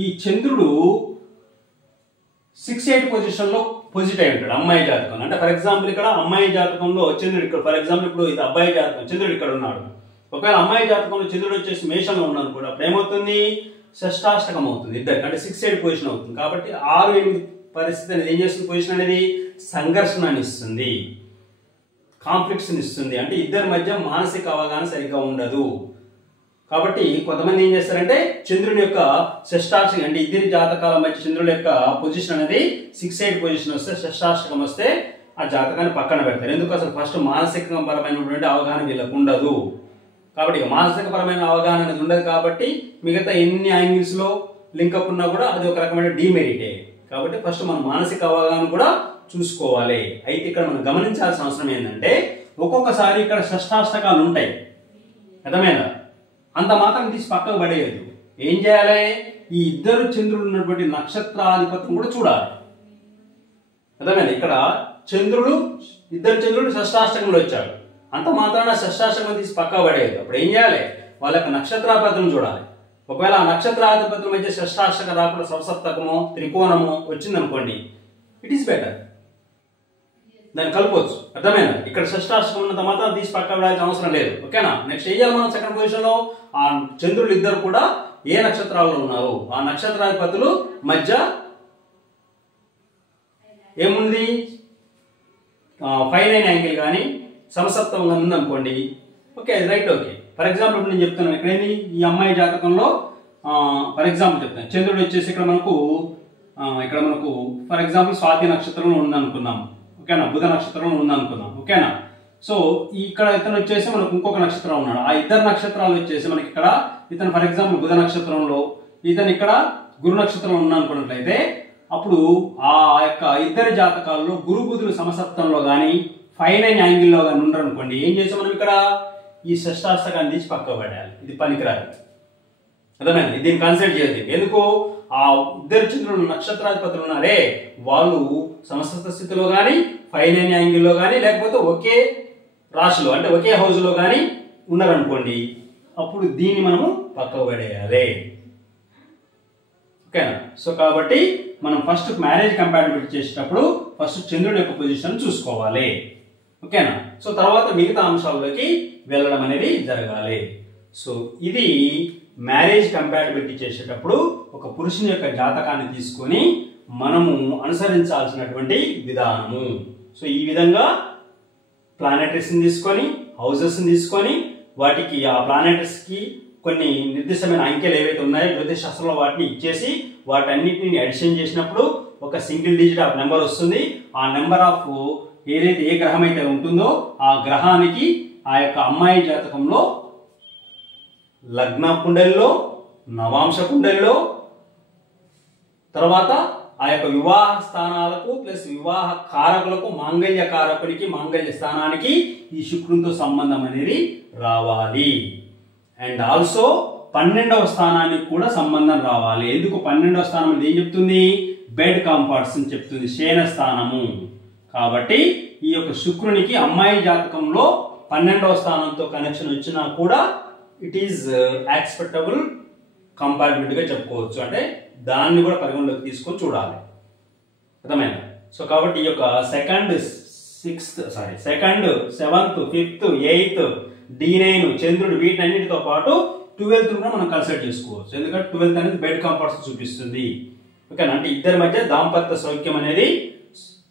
ఈ చంద్రుడు 6-8 పొజిషన్ లో పొజిట్ అయి ఉంటాడు అమ్మాయి జాతకం. అంటే ఫర్ ఎగ్జాంపుల్ ఇక్కడ అమ్మాయి జాతకంలో చంద్రుడు ఇక్కడ, ఫర్ ఎగ్జాంపుల్ ఇప్పుడు ఇది అబ్బాయి జాతకం, చంద్రుడు ఇక్కడ ఉన్నాడు. ఒకవేళ అమ్మాయి జాతకంలో చంద్రుడు వచ్చేసి మేషంలో ఉన్నాడు కూడా, అప్పుడు ఏమవుతుంది, షష్టాష్టకం అవుతుంది ఇద్దరికి, అంటే 6-8 పొజిషన్ అవుతుంది. కాబట్టి 6-8 పరిస్థితి అనేది ఏం చేస్తుంది, పొజిషన్ అనేది సంఘర్షణని ఇస్తుంది, కాన్ఫ్లిక్ట్స్ ఇస్తుంది. అంటే ఇద్దరి మధ్య మానసిక అవగాహన సరిగ్గా ఉండదు. కాబట్టి కొంతమంది ఏం చేస్తారంటే చంద్రుని యొక్క షష్టాష్టకం, అంటే ఇద్దరి జాతకాల మధ్య చంద్రుడి యొక్క పొజిషన్ అనేది 6-8 పొజిషన్ వస్తే, షష్టాష్టకం వస్తే ఆ జాతకాన్ని పక్కన పెడతారు. ఎందుకు, అసలు ఫస్ట్ మానసిక పరమైనటువంటి అవగాహన వీళ్ళకు ఉండదు. కాబట్టి మానసిక పరమైన అవగాహన అనేది ఉండదు. కాబట్టి మిగతా ఎన్ని యాంగిల్స్ లో లింకప్ ఉన్నా కూడా అది ఒక రకమైన డిమెరిటే. కాబట్టి ఫస్ట్ మనం మానసిక అవగాహన కూడా చూసుకోవాలి. అయితే ఇక్కడ మనం గమనించాల్సిన అవసరం ఏంటంటే, ఒక్కొక్కసారి ఇక్కడ షష్టాష్టకాలు ఉంటాయి, అర్థమైందా, అంత మాత్రం తీసి పక్కకు పడేయదు. ఏం చేయాలి, ఈ ఇద్దరు చంద్రులు ఉన్నటువంటి నక్షత్రాధిపత్యం కూడా చూడాలి, అర్థమైందా. ఇక్కడ చంద్రుడు, ఇద్దరు చంద్రుడు షష్టాష్టకంలో వచ్చాడు, అంత మాత్రాన షష్టాష్టకం తీసి పక్కకు పడేయదు. అప్పుడు ఏం చేయాలి, వాళ్ళ యొక్క నక్షత్రాధిపత్యం చూడాలి. ఒకవేళ ఆ నక్షత్రాధిపత్యం మధ్య షష్టాష్టకం రాకుండా సప్తమో త్రికోణమో వచ్చిందనుకోండి, ఇట్ ఈస్ బెటర్, దాన్ని కలపవచ్చు, అర్థమైనా. ఇక్కడ షష్టాష్టకం ఉన్నంత మాత్రం తీసి పక్క పడాల్సిన అవసరం లేదు. ఓకేనా. నెక్స్ట్ ఏం చేయాలి మనం, సెకండ్ పొజిషన్ లో ఆ చంద్రులు ఇద్దరు కూడా ఏ నక్షత్రాల్లో ఉన్నారు, ఆ నక్షత్రాధిపతులు మధ్య ఏముంది, 5-9 యాంగిల్ కానీ సమసప్తంగా ఉందనుకోండి, ఓకే అది రైట్. ఓకే, ఫర్ ఎగ్జాంపుల్ ఇప్పుడు నేను చెప్తున్నాను, ఇక్కడ ఏంది, ఈ అమ్మాయి జాతకంలో ఫర్ ఎగ్జాంపుల్ చెప్తాను, చంద్రుడు వచ్చేసి ఇక్కడ మనకు ఫర్ ఎగ్జాంపుల్ స్వాతి నక్షత్రంలో ఉందనుకుందాం, ఓకేనా, బుధ నక్షత్రంలో ఉందనుకుందాం, ఓకేనా. సో ఇక్కడ ఇతను వచ్చేసి మనకు ఇంకొక నక్షత్రం ఉన్నాడు, ఆ ఇద్దరు నక్షత్రాలు వచ్చేసి మనకి ఇక్కడ ఇతను ఫర్ ఎగ్జాంపుల్ బుధ నక్షత్రంలో, ఇతను ఇక్కడ గురు నక్షత్రంలో ఉన్నానుకున్నట్లయితే, అప్పుడు ఆ యొక్క ఇద్దరి జాతకాల్లో గురు బుధులు సమసప్తంలో కానీ 5-9 యాంగిల్లో కానీ ఉండరు అనుకోండి, ఏం చేసాం మనం ఇక్కడ ఈ షష్టాష్టకాన్ని తీసి పక్క పడేయాలి, ఇది పనికిరాదు, అర్థమైంది. దీన్ని కన్సిడర్ చేయద్దు. ఎందుకు, ఆ ఇద్దరు చంద్రులు నక్షత్రాధిపతులు ఉన్నారే, వాళ్ళు సమసప్త స్థితిలో కానీ 5-9 యాంగిల్లో కానీ లేకపోతే ఒకే రాశిలో అంటే ఒకే హౌస్ లో కానీ ఉన్నారనుకోండి, అప్పుడు దీన్ని మనము పక్కకు పడేయాలి, ఓకేనా. సో కాబట్టి మనం ఫస్ట్ మ్యారేజ్ కంపాటబిలిటీ చేసేటప్పుడు ఫస్ట్ చంద్రుడి యొక్క పొజిషన్ చూసుకోవాలి, ఓకేనా. సో తర్వాత మిగతా అంశాల్లోకి వెళ్ళడం అనేది జరగాలి. సో ఇది మ్యారేజ్ కంపాటబిలిటీ చేసేటప్పుడు ఒక పురుషుని యొక్క జాతకాన్ని తీసుకొని మనము అనుసరించాల్సినటువంటి విధానము. సో ఈ విధంగా ప్లానెటరీస్ ని తీసుకొని, హౌసెస్ ని తీసుకొని, వాటికి ఆ ప్లానెటరీస్ కి కొన్ని నిర్దిష్టమైన అంకెలు ఏవైతే ఉన్నాయో జ్యోతిష్ శాస్త్రంలో వాటిని ఇచ్చేసి వాటన్నిటిని అడిషన్ చేసినప్పుడు ఒక సింగిల్ డిజిట్ ఆఫ్ నెంబర్ వస్తుంది. ఆ నెంబర్ ఆఫ్ ఏదైతే ఏ గ్రహం అయితే ఉంటుందో ఆ గ్రహానికి ఆ యొక్క అమ్మాయి జాతకంలో లగ్న కుండలిలో, నవాంశ కుండలిలో, తర్వాత ఆ యొక్క వివాహ స్థానాలకు ప్లస్ వివాహ కారకులకు, మాంగళ్య కారకునికి, మాంగళ్య స్థానానికి ఈ శుక్రునితో సంబంధం అనేది రావాలి. అండ్ ఆల్సో 12వ స్థానానికి కూడా సంబంధం రావాలి. ఎందుకు 12వ స్థానం అనేది ఏం చెప్తుంది, బెడ్ కంఫర్ట్స్ అని చెప్తుంది, శయన స్థానము. కాబట్టి ఈ యొక్క శుక్రునికి అమ్మాయి జాతకంలో 12వ స్థానంతో కనెక్షన్ వచ్చినా కూడా ఇట్ ఈస్ యాక్సెప్టబుల్ కంపాటబిలిటీగా చెప్పుకోవచ్చు. అంటే దాన్ని కూడా పరిగణలోకి తీసుకొని చూడాలి, అర్థమైందా. సో కాబట్టి ఈ యొక్క second, 7th, 5th, 8th, D9 చంద్రుడు వీటన్నిటితో పాటు 12th కూడా మనం కన్సిడర్ చేసుకోవచ్చు. ఎందుకంటే 12th అనేది బెడ్ కంఫర్ట్స్ చూపిస్తుంది, ఓకేనా. అంటే ఇద్దరి మధ్య దాంపత్య సౌఖ్యం అనేది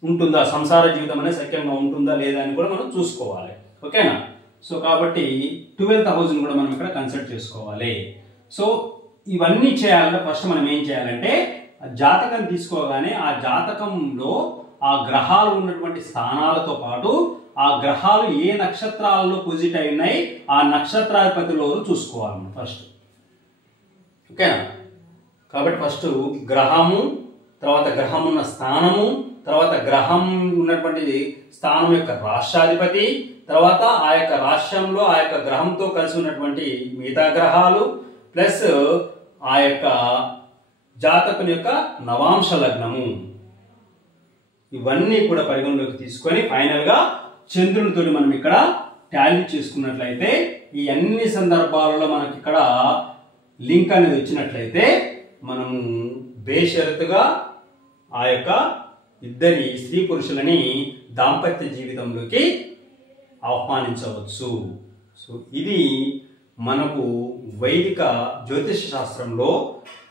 ఉంటుందా, సంసార జీవితం అనేది సఖ్యంగా ఉంటుందా లేదా అని కూడా మనం చూసుకోవాలి, ఓకేనా. సో కాబట్టి 12th హౌస్ ని కూడా మనం ఇక్కడ కన్సిడర్ చేసుకోవాలి. సో ఇవన్నీ చేయాలంటే ఫస్ట్ మనం ఏం చేయాలంటే జాతకం తీసుకోగానే ఆ జాతకంలో ఆ గ్రహాలు ఉన్నటువంటి స్థానాలతో పాటు ఆ గ్రహాలు ఏ నక్షత్రాలలో పొజిట్ అయి ఉన్నాయి ఆ నక్షత్రాధిపతిలో చూసుకోవాలి మనం ఫస్ట్, ఓకేనా. కాబట్టి ఫస్ట్ గ్రహము, తర్వాత గ్రహం ఉన్న స్థానము, తర్వాత గ్రహం ఉన్నటువంటి స్థానం యొక్క రాష్ట్రాధిపతి, తర్వాత ఆ యొక్క రాష్ట్రంలో ఆ యొక్క గ్రహంతో కలిసి ఉన్నటువంటి మిగతా గ్రహాలు, ప్లస్ ఆ యొక్క జాతకుని యొక్క నవాంశ లగ్నము, ఇవన్నీ కూడా పరిగణలోకి తీసుకొని ఫైనల్ గా చంద్రునితో మనం ఇక్కడ టాలీ చేసుకున్నట్లయితే ఈ అన్ని సందర్భాలలో మనకి ఇక్కడ లింక్ అనేది వచ్చినట్లయితే మనము బేషరతుగా ఆ యొక్క ఇద్దరి స్త్రీ పురుషులని దాంపత్య జీవితంలోకి ఆహ్వానించవచ్చు. సో ఇది మనకు వైదిక జ్యోతిష శాస్త్రంలో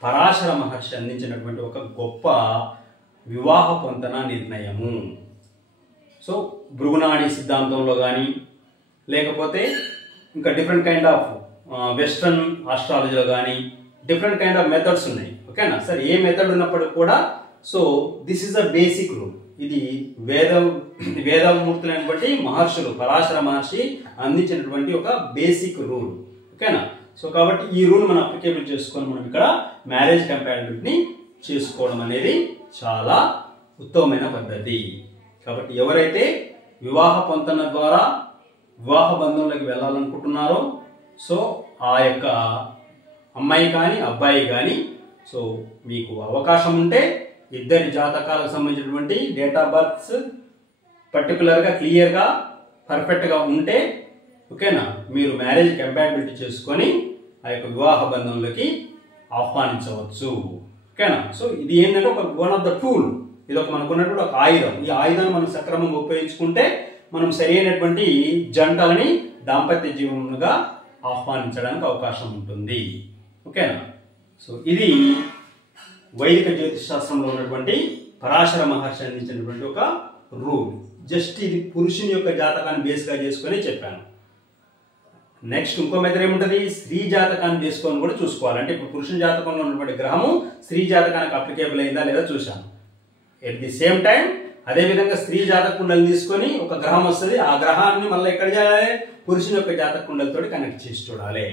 పరాశర మహర్షి అందించినటువంటి ఒక గొప్ప వివాహ పొంతన నిర్ణయము. సో భృగునాడి సిద్ధాంతంలో కానీ లేకపోతే ఇంకా డిఫరెంట్ కైండ్ ఆఫ్ వెస్ట్రన్ ఆస్ట్రాలజీలో కానీ డిఫరెంట్ కైండ్ ఆఫ్ మెథడ్స్ ఉన్నాయి. ఓకేనా సరే, ఏ మెథడ్ ఉన్నప్పటికీ కూడా so this is the basic rule. ఇది వేదమూర్తులను బట్టి మహర్షులు పరాశర మహర్షి అందించినటువంటి ఒక బేసిక్ రూల్. ఓకేనా. సో కాబట్టి ఈ రూల్ మనం అప్లికేబుల్ చేసుకొని మనం ఇక్కడ మ్యారేజ్ కంపాటబిలిటీని చేసుకోవడం అనేది చాలా ఉత్తమమైన పద్ధతి. కాబట్టి ఎవరైతే వివాహ పొంతన ద్వారా వివాహ బంధంలోకి వెళ్ళాలనుకుంటున్నారో సో ఆ యొక్క అమ్మాయి కానీ అబ్బాయి కానీ సో మీకు అవకాశం ఉంటే ఇద్దరి జాతకాలకు సంబంధించినటువంటి డేట్ ఆఫ్ బర్త్స్ పర్టికులర్గా క్లియర్గా పర్ఫెక్ట్గా ఉంటే ఓకేనా మీరు మ్యారేజ్ కంపాటబిలిటీ చేసుకొని ఆ యొక్క వివాహ బంధంలోకి ఆహ్వానించవచ్చు. ఓకేనా. సో ఇది ఏంటంటే ఒక వన్ ఆఫ్ ద టూల్, ఇది ఒక మనకున్నటువంటి ఒక ఆయుధం. ఈ ఆయుధాన్ని మనం సక్రమంగా ఉపయోగించుకుంటే మనం సరైనటువంటి జంటలని దాంపత్య జీవనంగా ఆహ్వానించడానికి అవకాశం ఉంటుంది. ఓకేనా. సో ఇది వైదిక జ్యోతిష్ శాస్త్రంలో ఉన్నటువంటి పరాశర మహర్షి అందించినటువంటి ఒక రూల్. జస్ట్ ఇది పురుషుని యొక్క జాతకాన్ని బేస్గా చేసుకొని చెప్పాను. నెక్స్ట్ ఇంకో మెథడ్ ఏముంటుంది, స్త్రీ జాతకాన్ని చేసుకొని కూడా చూసుకోవాలి. అంటే ఇప్పుడు పురుషుని జాతకంలో ఉన్నటువంటి గ్రహము స్త్రీ జాతకానికి అప్లికేబుల్ అయిందా లేదా చూశాను. ఎట్ ది సేమ్ టైం అదేవిధంగా స్త్రీ జాతక కుండలు తీసుకొని ఒక గ్రహం వస్తుంది, ఆ గ్రహాన్ని మళ్ళీ ఎక్కడ చేయాలి, పురుషుని యొక్క జాతక కుండలతో కనెక్ట్ చేసి చూడాలి.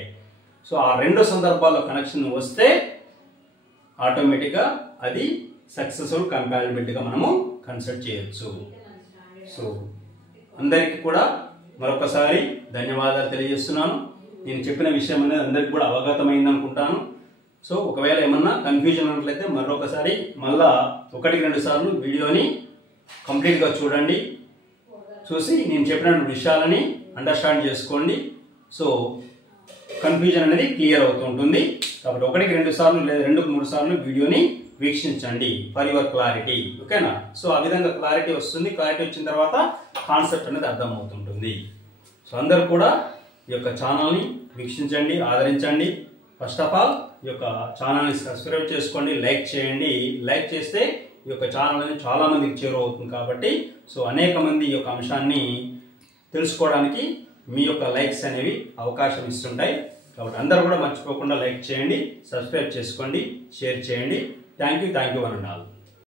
సో ఆ రెండు సందర్భాల్లో కనెక్షన్ వస్తే ఆటోమేటిక్గా అది సక్సెస్ఫుల్ కంపాటబిలిటీగా మనము కన్సిడర్ చేయొచ్చు. సో అందరికీ కూడా మరొకసారి ధన్యవాదాలు తెలియజేస్తున్నాను. నేను చెప్పిన విషయం అనేది అందరికీ కూడా అవగతమైంది అనుకుంటాను. సో ఒకవేళ ఏమన్నా కన్ఫ్యూజన్ ఉన్నట్లయితే మరొకసారి మళ్ళా 1-2 సార్లు వీడియోని కంప్లీట్గా చూడండి. చూసి నేను చెప్పిన విషయాలని అండర్స్టాండ్ చేసుకోండి. సో కన్ఫ్యూజన్ అనేది క్లియర్ అవుతుంటుంది. కాబట్టి 1-2 సార్లు లేదా 2-3 సార్లు వీడియోని వీక్షించండి ఫర్ యువర్ క్లారిటీ. ఓకేనా. సో ఆ విధంగా క్లారిటీ వస్తుంది. క్లారిటీ వచ్చిన తర్వాత కాన్సెప్ట్ అనేది అర్థమవుతుంటుంది. సో అందరూ కూడా ఈ యొక్క ఛానల్ని వీక్షించండి, ఆదరించండి. ఫస్ట్ ఆఫ్ ఆల్ ఈ యొక్క ఛానల్ని సబ్స్క్రైబ్ చేసుకోండి, లైక్ చేయండి. లైక్ చేస్తే ఈ యొక్క ఛానల్ అనేది చాలా మందికి చేరువవుతుంది. కాబట్టి సో అనేక మంది ఈ యొక్క అంశాన్ని తెలుసుకోవడానికి మీ యొక్క లైక్స్ అనేవి అవకాశం ఇస్తుంటాయి. కాబట్టి అందరూ కూడా మర్చిపోకుండా లైక్ చేయండి, సబ్స్క్రైబ్ చేసుకోండి, షేర్ చేయండి. Thank you one and all.